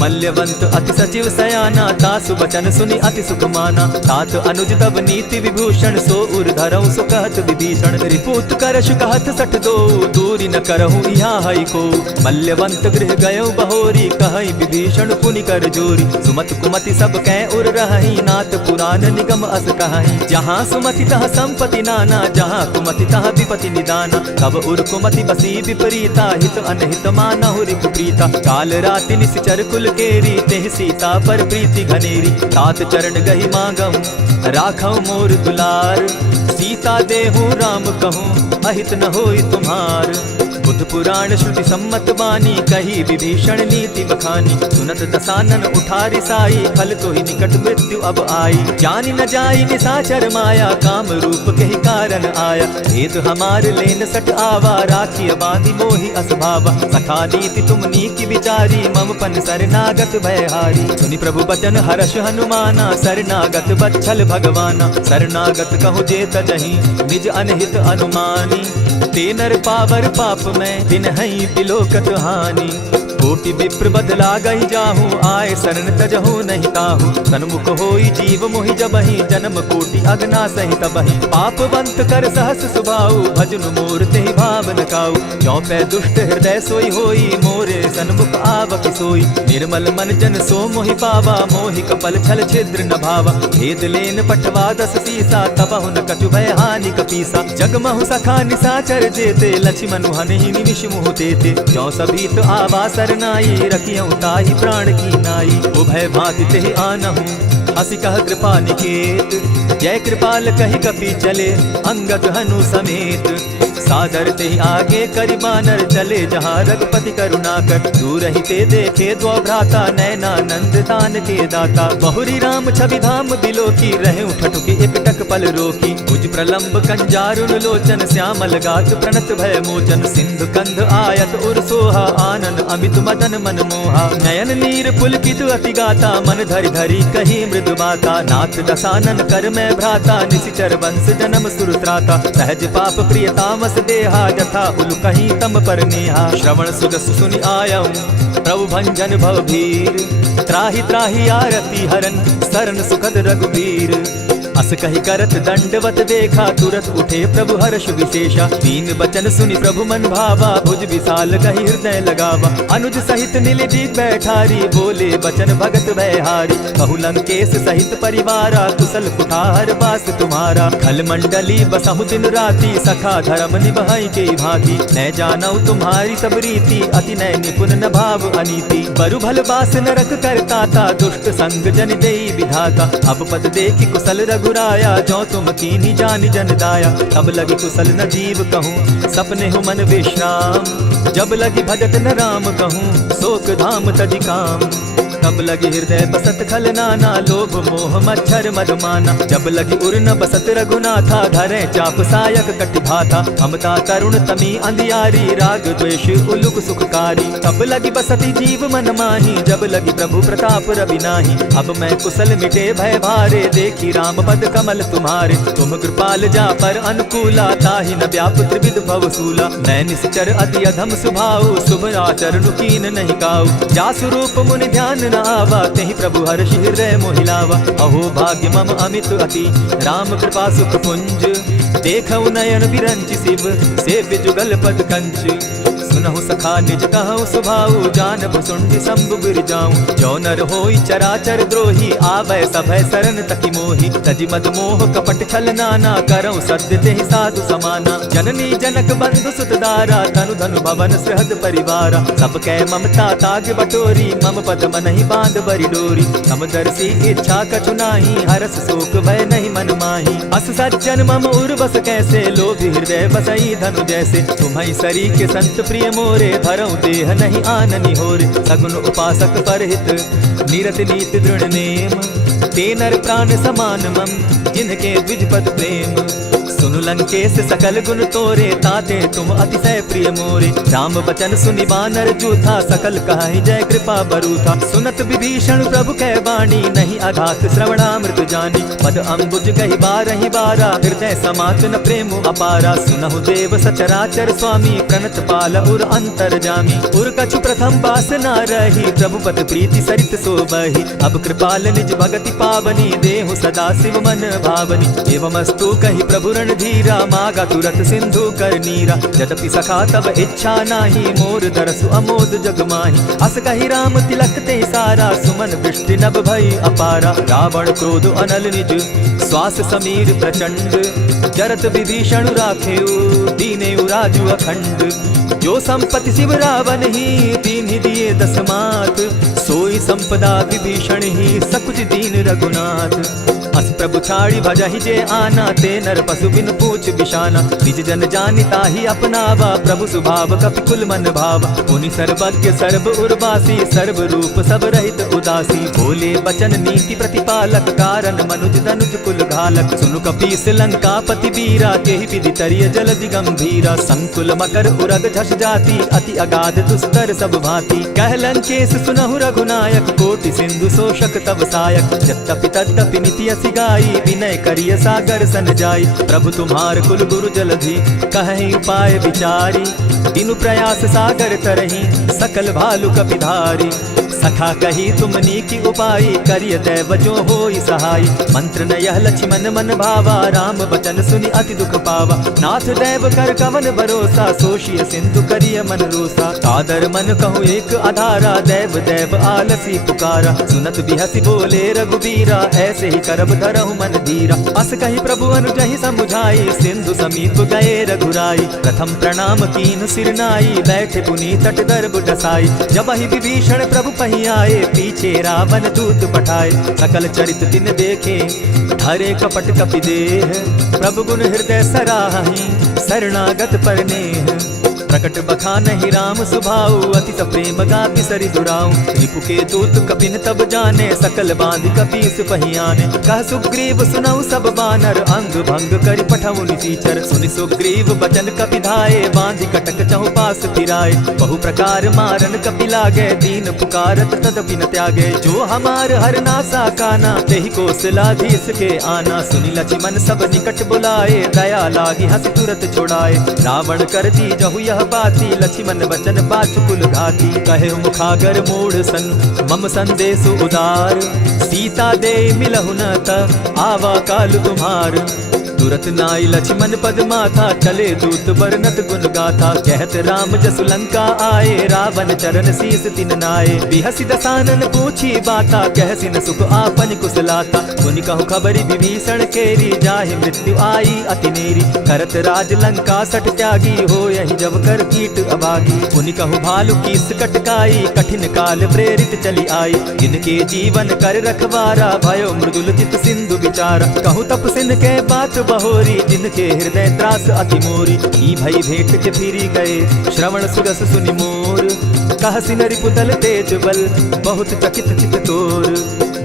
मल्यवंत अति सचिव सयाना, तासु बचन सुनि अति सुख माना। तात अनुज तब नीति विभूषण, सो उर धरऊं सो कहत विभीषण। रिपुत करश कहत सठ दो, दूरी न करहूँ यहाँ हई को। मल्यवंत गृह गयो बहोरी, कहई विभीषण पुनि कर जोरी। सुमत कुमति सब कै उर रहई, नाथ पुराण निगम अस कहई। जहाँ सुमति तह संपति नाना, जहाँ कुमति तह विपति निदाना। तब उर कुमति बसी विपरीता, हित अनहित मानहु रिपु प्रीता। काल राति निशिचर कुल कुल केरी, तेह सीता पर प्रीति घनेरी। तात चरण गही मांगम, राखौ मोर दुलार। सीता देहु राम कहूँ, अहित न होई तुम्हार। बुद्ध पुराण श्रुति सम्मत बानी, कही विभीषण नीति बखानी। सुनत दसानन उठारी साई, फल तो ही निकट मृत्यु अब आई। जानी न जाई निशाचर माया, काम रूप के ही कारण आया। भेद हमार लेन सट आवा, राखी बांधी मोहि असभावा। सखा नीति तुम नीति विचारी, मम पन शरणागत भयहारी। सुनि प्रभु बचन हर्ष हनुमाना, शरणागत बच्छल भगवाना। शरणागत कहु जे तजहि, निज अनहित अनुमानी। ते नर पावर पाप में, दिन हई बिलोकत हानि। कोटि विप्र बदला गही जाहू, आए शरण तजहू नहीं ताहू। सन्मुख होई जीव मोहि जबहि, जन्म कोटि अगना सही तबहि। पापवंत कर सहस सुभाऊ, भजनु मोर तेहि भाव न काऊ। जो पै दुष्ट हृदय सोई होई, मोरे सन्मुख आवक सोई। निर्मल मन जन सो मोहि पावा, मोहि कपल छल छिद्र न भावा। भेद लेन पटवा दस सीसा, तबहु न कछु भय हानि कपीसा। जगमहु सखा निशाचर जेते, लक्ष्मण हनहि निमिष मुह तेते। जो सभीत आवा सरनाई, रखियौ ताहि प्राण की नाई। उभय भांति तेहि आनहु, हसी कह कृपा निकेत। जय कृपाल कहि कपि चले, अंगद हनु समेत। सादर ते आगे करि बानर, चले जहाँ रघुपति करुणा कर। दूर ही ते देखे दो भ्राता, नैनानंद दान के दाता। बहुरी राम छवि धाम बिलोकी, रहे ठठुके एक टक पल रोकी। भुज प्रलंब कंजारुन लोचन, श्यामल गात प्रणत भय मोचन। सिंधु कंध आयत उर सोहा, आनन अमित मदन मन मोहा। नयन नीर पुलकित अति गाता, मन धरि धरि कही मृदु बाता। नाथ दसानन कर मैं भ्राता, निशिचर वंश जन्म सुरत्राता। सहज पाप प्रिय तामस देहा, जथा उल कहीं तम पर नेहा। श्रवण सुजस सुनि आयऊ, प्रभु भंजन भवभीर। त्राहि त्राहि आरती हरन, शरण सुखद रघुवीर। अस कही करत दंडवत देखा, तुरत उठे प्रभु हर्ष विशेषा। तीन बचन सुनि प्रभु मन भावा, भुज विशाल कही हृदय लगावा। अनुज सहित नीलजी बैठारी, बोले बचन भगत भयहारी। कहु लंकेश सहित परिवारा, कुशल कुठार बास तुम्हारा। खल मंडली बसहु दिन राति, सखा धर्म निभाई के भांति। न जानऊ तुम्हारी सब रीति, अति नय निपुण न भाव अनीति। बरु भल बास नरक करताता, दुष्ट संग जन देई विधाता। अब पद देखि कुशल रघुराया, जो तुम कीनी जानि जन दाया। तब लगी कुशल न जीव कहूँ, सपने हो मन विश्राम। जब लगी भजत न राम कहूँ, शोक धाम तजि काम। तब लगी हृदय बसत खल नाना, लोभ मोह मच्छर मदमाना। जब लगी उर न बसत रघुनाथा, धरे चाप सायक कटि भाथा। ममता तरुण तमी अंधियारी, राग द्वेष उलुक सुखकारी। तब लगी बसती जीव मन माही, जब लगी प्रभु प्रताप रवि नाही। अब मैं कुशल मिटे भय भारे, देखी राम पद कमल तुम्हारे। तुम कृपाल जा पर अनुकूला, ताहि न व्याप त्रिविध भवसूला। मैं निश्चर अति अधम स्वभाव, शुभ आचरण कीन नहीं काऊ। जासु रूप मुनि ध्यान न आवा, तेहि प्रभु हर्ष हृदय मोहिलावा। अहो भाग्य मम अमित अति, राम कृपा सुख पुंज। देखऊ नयन बिरंच शिव, सेव्य जुगल पद कंच। सुनहु सखा निज कहु सुभाऊ, जानब सुंडि शंभु गिर जाऊं। जो नर होई चराचर द्रोही, आवे सभय शरण तकी मोहि। तजि मद मोह कपट छल नाना, करऊं सत्य तेहि साधु समाना। जननी जनक बंधु सुत दारा, तनु धनु भवन सहद परिवारा। सब कै ममता ताग बटोरी, मम पद मनहि बांध बरि डोरी। समदर्शी इच्छा कछु नाही, हरस शोक भय नहीं मन माही। अस सज्जन मम उर्वस कैसे, लोभी हृदय बसई धनु जैसे। तुम्हि सरी के संत प्रिय मोरे, धरऊं देह नहीं आननि होरे। सगुन उपासक परहित, निरत नीति दृढ़ नेम। ते नर प्राण समान मम, जिनके द्विजपद प्रेम। सुनु लंकेश सकल गुण तोरे, ताते तुम अतिशय प्रिय मोरे। राम बचन सुनि बानर जूथा, सकल कहाहि जय कृपा बरूथा। सुनत विभीषण प्रभु कै बाणी, नहीं अघात श्रवणामृत जानी। पद अम्बुज कहि बारहि बारा, हृदय समात न प्रेम अपारा। सुनहु देव सचराचर स्वामी, प्रणत पाल उर अंतर जामी। उर कछु प्रथम बास न रही, प्रभु पद प्रीति सरित सोबहि। अब कृपाल निज भगति पावनी, देहु सदा शिव मन भावनी। एवमस्तु कहि प्रभु धीरा, मागा तुरत सिंधु कर नीरा। यद्यपि सखा तब इच्छा नाही, मोर दरसु अमोद जग माही। अस कहि राम तिलक ते सारा, सुमन वृष्टि नभ भई अपारा। रावण क्रोध अनल निज, श्वास समीर प्रचंड। जरत विभीषण राखेउ, दीनेउ राजु अखंड। जो संपत्ति शिव रावण ही, दीन्हि दिए दस मात। सोई होई संपदा विभीषण ही सकुच दीन रघुनाथ। अस प्रभु छाड़ी भजहि जे आना, ते नर पशु बिन पूछ बिशाना। निज जन जानिता ही अपनावा, प्रभु स्वभाव कपि कुल मन भावा। मुनि सर्वज्ञ सर्व उर्वासी, सर्व रूप सब रहित उदासी। बोले बचन नीति प्रतिपालक, कारण मनुज धनुज कुल घालक। सुनु कपीस लंकापति वीरा, केहि विधि तरिय जलधि गंभीरा। संकुल मकर उरग झष जाति, अति अगाध दुस्तर सब भांति। कह लंकेश सुनहु रघुनायक, कोटि सिंधु शोषक तब सायक। यद्यपि तद्यपि निति असि गाई, विनय करिय सागर सन जाई। प्रभु तुम्हार कुल गुरु जलधि, कहि उपाय विचारी। तीनु प्रयास सागर तरही, सकल भालु कपिधारी। सखा कही तुमनी की उपाय, करिय दैव जो होई सहाय। मंत्र न यह लक्ष्मण मन भावा, राम बचन सुनि अति दुख पावा। नाथ दैव कर कवन भरोसा, सोषिय सिंधु करिय मन रोसा। सादर मन कहूँ एक आधारा, दैव दैव आलसी पुकारा। सुनत बिहसी बोले रघुबीरा, ऐसे ही करब धरहु मन धीरा। अस कही प्रभु अनुजहि समुझाई, सिंधु समीप गए रघुराई। प्रथम प्रणाम कीन सिर नाई, बैठे पुनि तट दर्भ डसाई। जब ही विभीषण प्रभु पही आए, पीछे रावण दूत पठाए। सकल चरित तिन देखे, धरे कपट कपि देह। प्रभु गुण हृदय सराहि, शरणागत पर नेह। प्रकट बखानहि राम सुभाऊ, अति प्रेम गा बिसरि दुराऊ। रिपु के दूत कपिन तब जाने, सकल बांधि कपीस पहियाने। कह सुग्रीव सुनऊ सब बानर, अंग भंग करि पठऊ निसीचर। सुनि सुग्रीव बचन कपि धाये, बांधि कटक चहु पास फिराए। बहु प्रकार मारन कपि लागे, दीन पुकारत तदपि न त्यागे। जो हमार हर नासा काना, तेहि कौशलाधीश के आना। सुनि लक्ष्मण सब निकट बुलाए, दया लागी हंसी तुरत छोड़ाए। रावण कर दी जहु यह बाती, लक्ष्मण वचन बाचुकुल घाती। कहे मुखागर मूढ़ सन, मम संदेश उदार। सीता दे मिलहु न त, आवा काल तुम्हार। तुरत नाई लक्ष्मण पद माथा, चले दूत बरनत गुण गाथा। कहत राम जसु लंका आए, रावण चरण शीस तिन नाये। बिहसि दसानन पूछी बाता, कहसि न सुख आपन कुशलाता। सुनि कहु खबरि विभीषण केरी, जाहि मृत्यु आई अति नेरी। करत राज लंका सठ त्यागी, हो यही जब कर कीट अभागी। पुनि कहु भालु कीस कटकाई, कठिन काल प्रेरित चली आई। जिनके जीवन कर रखवारा, भयो मृदुल चित सिंधु विचारा। कहु तप सिन के बात बहोरी, जिनके हृदय त्रास अति मोरी। ई भई भेंट के फिरी गए, श्रवण सुरस सुनि मोर। कहसि नरि पुतल तेज बल, बहुत चकित चित तोर।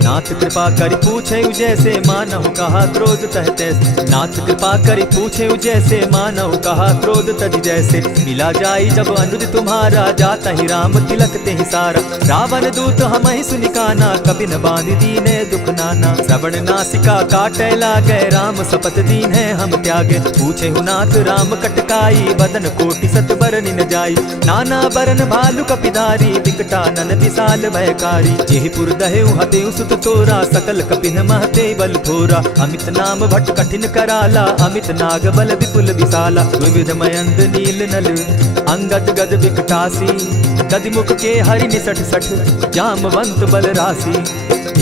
नाथ कृपा करि पूछे जैसे, मानहु कहा क्रोध तह तैसे। नाथ कृपा करि पूछे जैसे, मानहु कहा क्रोध तज जैसे। मिला जाई जब अनुज तुम्हारा, जाता ही राम तिलक ते सारा। रावण दूत हमहि सुनि काना, कपि न बांधि दीने दुख नाना। श्रवण नासिका काटे लागे, राम सपत दीन है हम त्यागे। पूछे नाथ राम कटकाई, बदन कोटि सत बरनि न जाई। नाना बरन भालु कपिधारी, विकटानन विशाल भयकारी। जेहिपुर दहेउ हतेउ सुत तोरा, सकल कपिन महते बल थोरा। अमित नाम भट्ट कठिन कराला, अमित नाग बल विपुल विशाला। विविध मयंद नील नल, अंगद गद विकटासी। गदिमुख के हरि निसठ सठ, जामवंत बल राशि।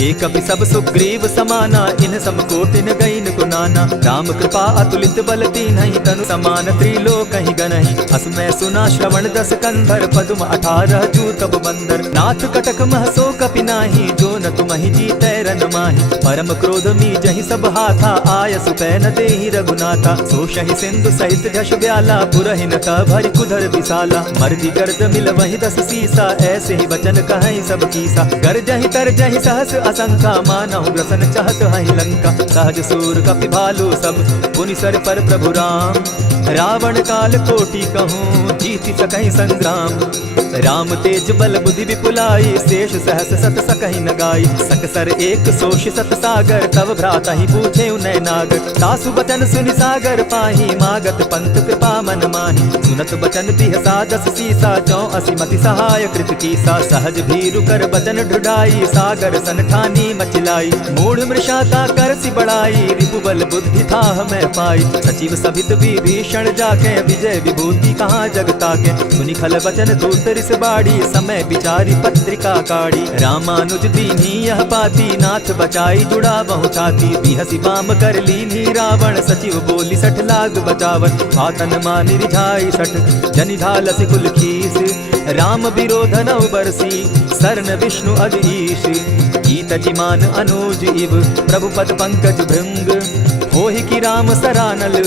एक कपि सब सुग्रीव समाना, इन सम कोटिन गईन गुनाना। राम कृपा अतुलित बल तीन्हि, तनु समान त्रिलोक ही गनहि। अस मैं सुना श्रवण दस कंधर, पदुम 18 जूतब बंदर। नाथ कटक महसो कपि नाही, जो न तुमहि जीतै रन माहि। परम क्रोध मी जहि सब हाथा, आयसु पै न देहि रघुनाथा। सोषहि सिंधु सहित झष ब्याला, पुरहि न त भरि कुधर विशाला। मर्दि गर्द मिल वहि 10 सीसा, ऐसे ही वचन कहहि सब कीसा। गरजहि तरजहि सहस असंख्या, मानहु ग्रसन चाहत हहि लंका। सहज सूर कपि भालु सब, पुनि सर पर प्रभु राम। रावण काल कोटि कहूँ, जीति सकहि संग्राम। राम तेज बल बुद्धि विपुलाई, शेष सहस सत सकहि न गाई। सकसर एक सोष सत सागर, तब भ्राता ही पूछे उनय नागर। सासु बचन सुनि सागर पाही, मागत पंथ कृपा मन माही। सुनत बचन बिहसा 10 सीसा, जौ असिमति सहाय कृत कीसा। सहज भीरु कर बचन ढुढ़ाई, सागर सन ठानी मचिलाई। मूढ़ मृषाता कर सि बढ़ाई, रिपु बल बुद्धि थाह मैं पाई। सचिव सभित विभीषण जाके, विजय विभूति कहाँ जगता के। सुनि खल बचन दूत रिस बाड़ी, समय विचारी पत्रिका काढ़ी। रामानुज दीन्ही यह पाती, नाथ बचाई जुड़ा बहु छाती। बिहसी बाम कर लीनी रावण, सचिव बोली 60 लाख बचावन। आतन मानि रिझाई 60, जनि ढालसि कुल खीस। राम विरोध नौ बरसी शरण विष्णु अधीश। कीत जिमान अनुज इव प्रभु पद पंकज भृंग। होहि की राम सरानल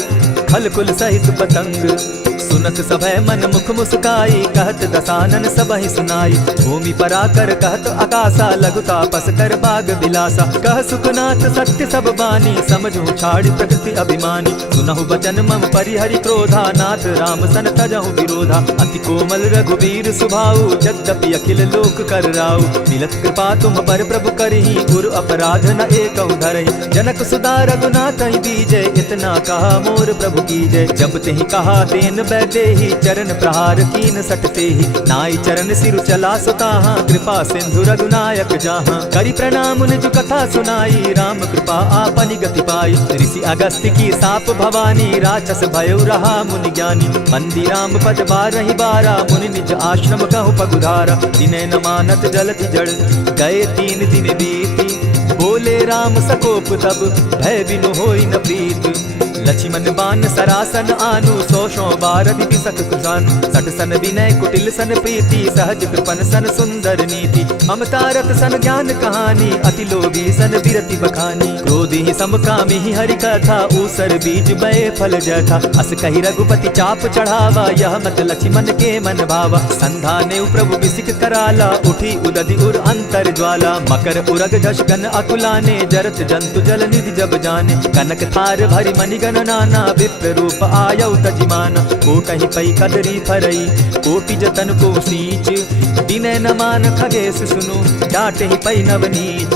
खल कुल सहित पतंग। सुनत सभय मन मुख मुस्काई कहत दसानन सबहि सुनाई। भूमि पराकर कहत आकाशा लघु तापस कर बाग बिलासा। कह सुखनाथ सत्य सब बानी समझू छाड़ प्रकृति अभिमानी। सुनहु बचन मम परिहरि क्रोधा नाथ राम सन तजहु विरोधा। अति कोमल रघुवीर सुभाऊ जगदपि अखिल लोक कर राउ। मिलत कृपा तुम पर प्रभु करही गुरु अपराध न एकहु धरहि। जनक सुदा रघुनाथ दीजय इतना कहा मोर प्रभु कीजय। जब तेहि कहा तेन देहि चरण प्रहार कीन सटते ही। नाई चरण सिरु चला सुताहा कृपा सिंधु रघुनायक जहाँ। करि प्रणाम निज कथा सुनाई राम कृपा आपनि गति पाई। ऋषि अगस्त्य की साप भवानी राक्षस भयो रहा मुनि ज्ञानी। बंदी राम पद बारहि बारा मुनि निज आश्रम कहु पगुधारा। दिनै न मानत जलति जड़ गए 3 दिन बीती। बोले राम सकोप तब भय बिनु होई न प्रीत। लक्ष्मण बान सरासन आनु 100 बारधि बिसक कुशानु। सठ सन विनय कुटिल सन प्रीति सहज कृपन सन सुंदर नीति। ममतारत सन ज्ञान कहानी अति लोभी सन बिरति बखानी। क्रोधी समकामी हरि कथा ऊसर बीज बय फल जथा। अस कहि रघुपति चाप चढ़ावा यह मत लक्ष्मण के मन भावा। संधाने प्रभु बिसिक कराला उठी उदधि उर अंतर ज्वाला। मकर उरग झष गन अकुलाने जरत जंतु जल निधि जब जाने। कनक थार भरि मणिगण नाना विप्र रूप आयौ तजिमाना। कोटहि पै कदरी फरई कोटि जतन को सींच। दिनै न मान खगेश सुनु डाटहि पै नवनीच।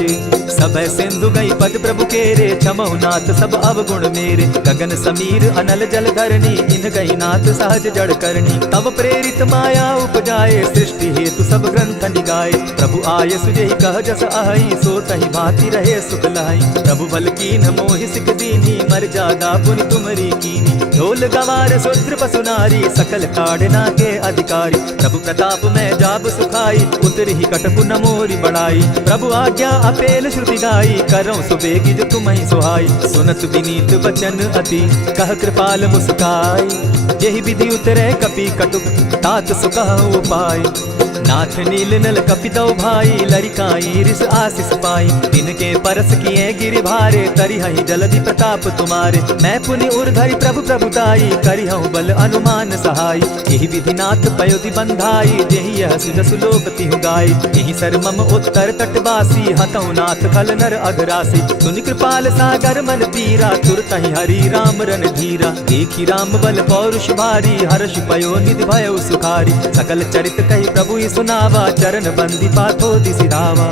सब सिंधु गई पद प्रभु केरे क्षमहु नाथ सब अवगुण मेरे। गगन समीर अनल जल धरणी इन गई नाथ सहज जड़ करणी। तब प्रेरित माया उपजाए सृष्टि हेतु सब ग्रंथ निगाए। प्रभु आय सुजेहि कह जस अहि सो तहि भांति रहे सुख लाई। प्रभु बल कीन मोहि सिख दीनी मर्यादा पुनि तुमरी कीनी। ढोल गवार शूद्र पशु नारी सकल ताड़ना के अधिकारी। प्रभु प्रताप में जाब सुखाई उतरि ही कटकु न मोरी बढ़ाई। प्रभु आज्ञा अपेल श्रुति गाई करऊं सुबेगी जो तुम्हि सुहाई। सुनत विनीत वचन अति कह कृपाल मुस्काई। जेहि विधि उतरे कपि कटुक तात सुकहु उपाय। नाथ नील नल कपितौ भाई लरिकाई रिस आशीष पाई। तिनके परस किए गिरि भारे तरिहहि जलधि प्रताप तुम्हारे। मैं पुनि उर्धरि प्रभु प्रभुताई करिहु बल अनुमान सहाय। यही विधि नाथ पयोधि बंधाई जेहि यह सुजसु लोक तिहु गाई। यही सर मम उत्तर तटवासी हतहु नाथ खल नर अघरासी। सुनि कृपाल सागर मन पीरा तुरतहि हरि राम रन धीरा। देखी राम बल पौरुष भारी हर्ष पयो निधि भयो सुखारी। सकल चरित कहि प्रभु सुनावा चरण बंदी पाथो दिसि धावा।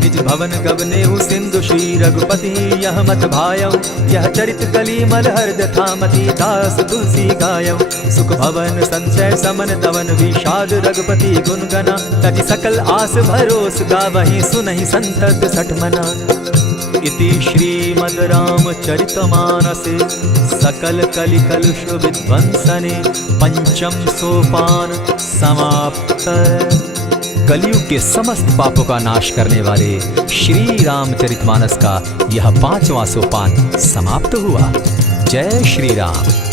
निज भवन गवनेहु सिंधु श्री रघुपति यह मत भायौ। यह चरित कली मल हर्द थामति दास तुलसी गायौ। सुख भवन संचय समन दवन विषाद रघुपति गुण गना। तजि सकल आस भरोस गावहि सुनहि संतत सठ मना। इति श्रीमद् रामचरितमानसे सकल कलि कलुष विध्वंसने पंचम सोपान समाप्त। कलयुग के समस्त पापों का नाश करने वाले श्री रामचरितमानस का यह 5वां सोपान समाप्त हुआ। जय श्री राम।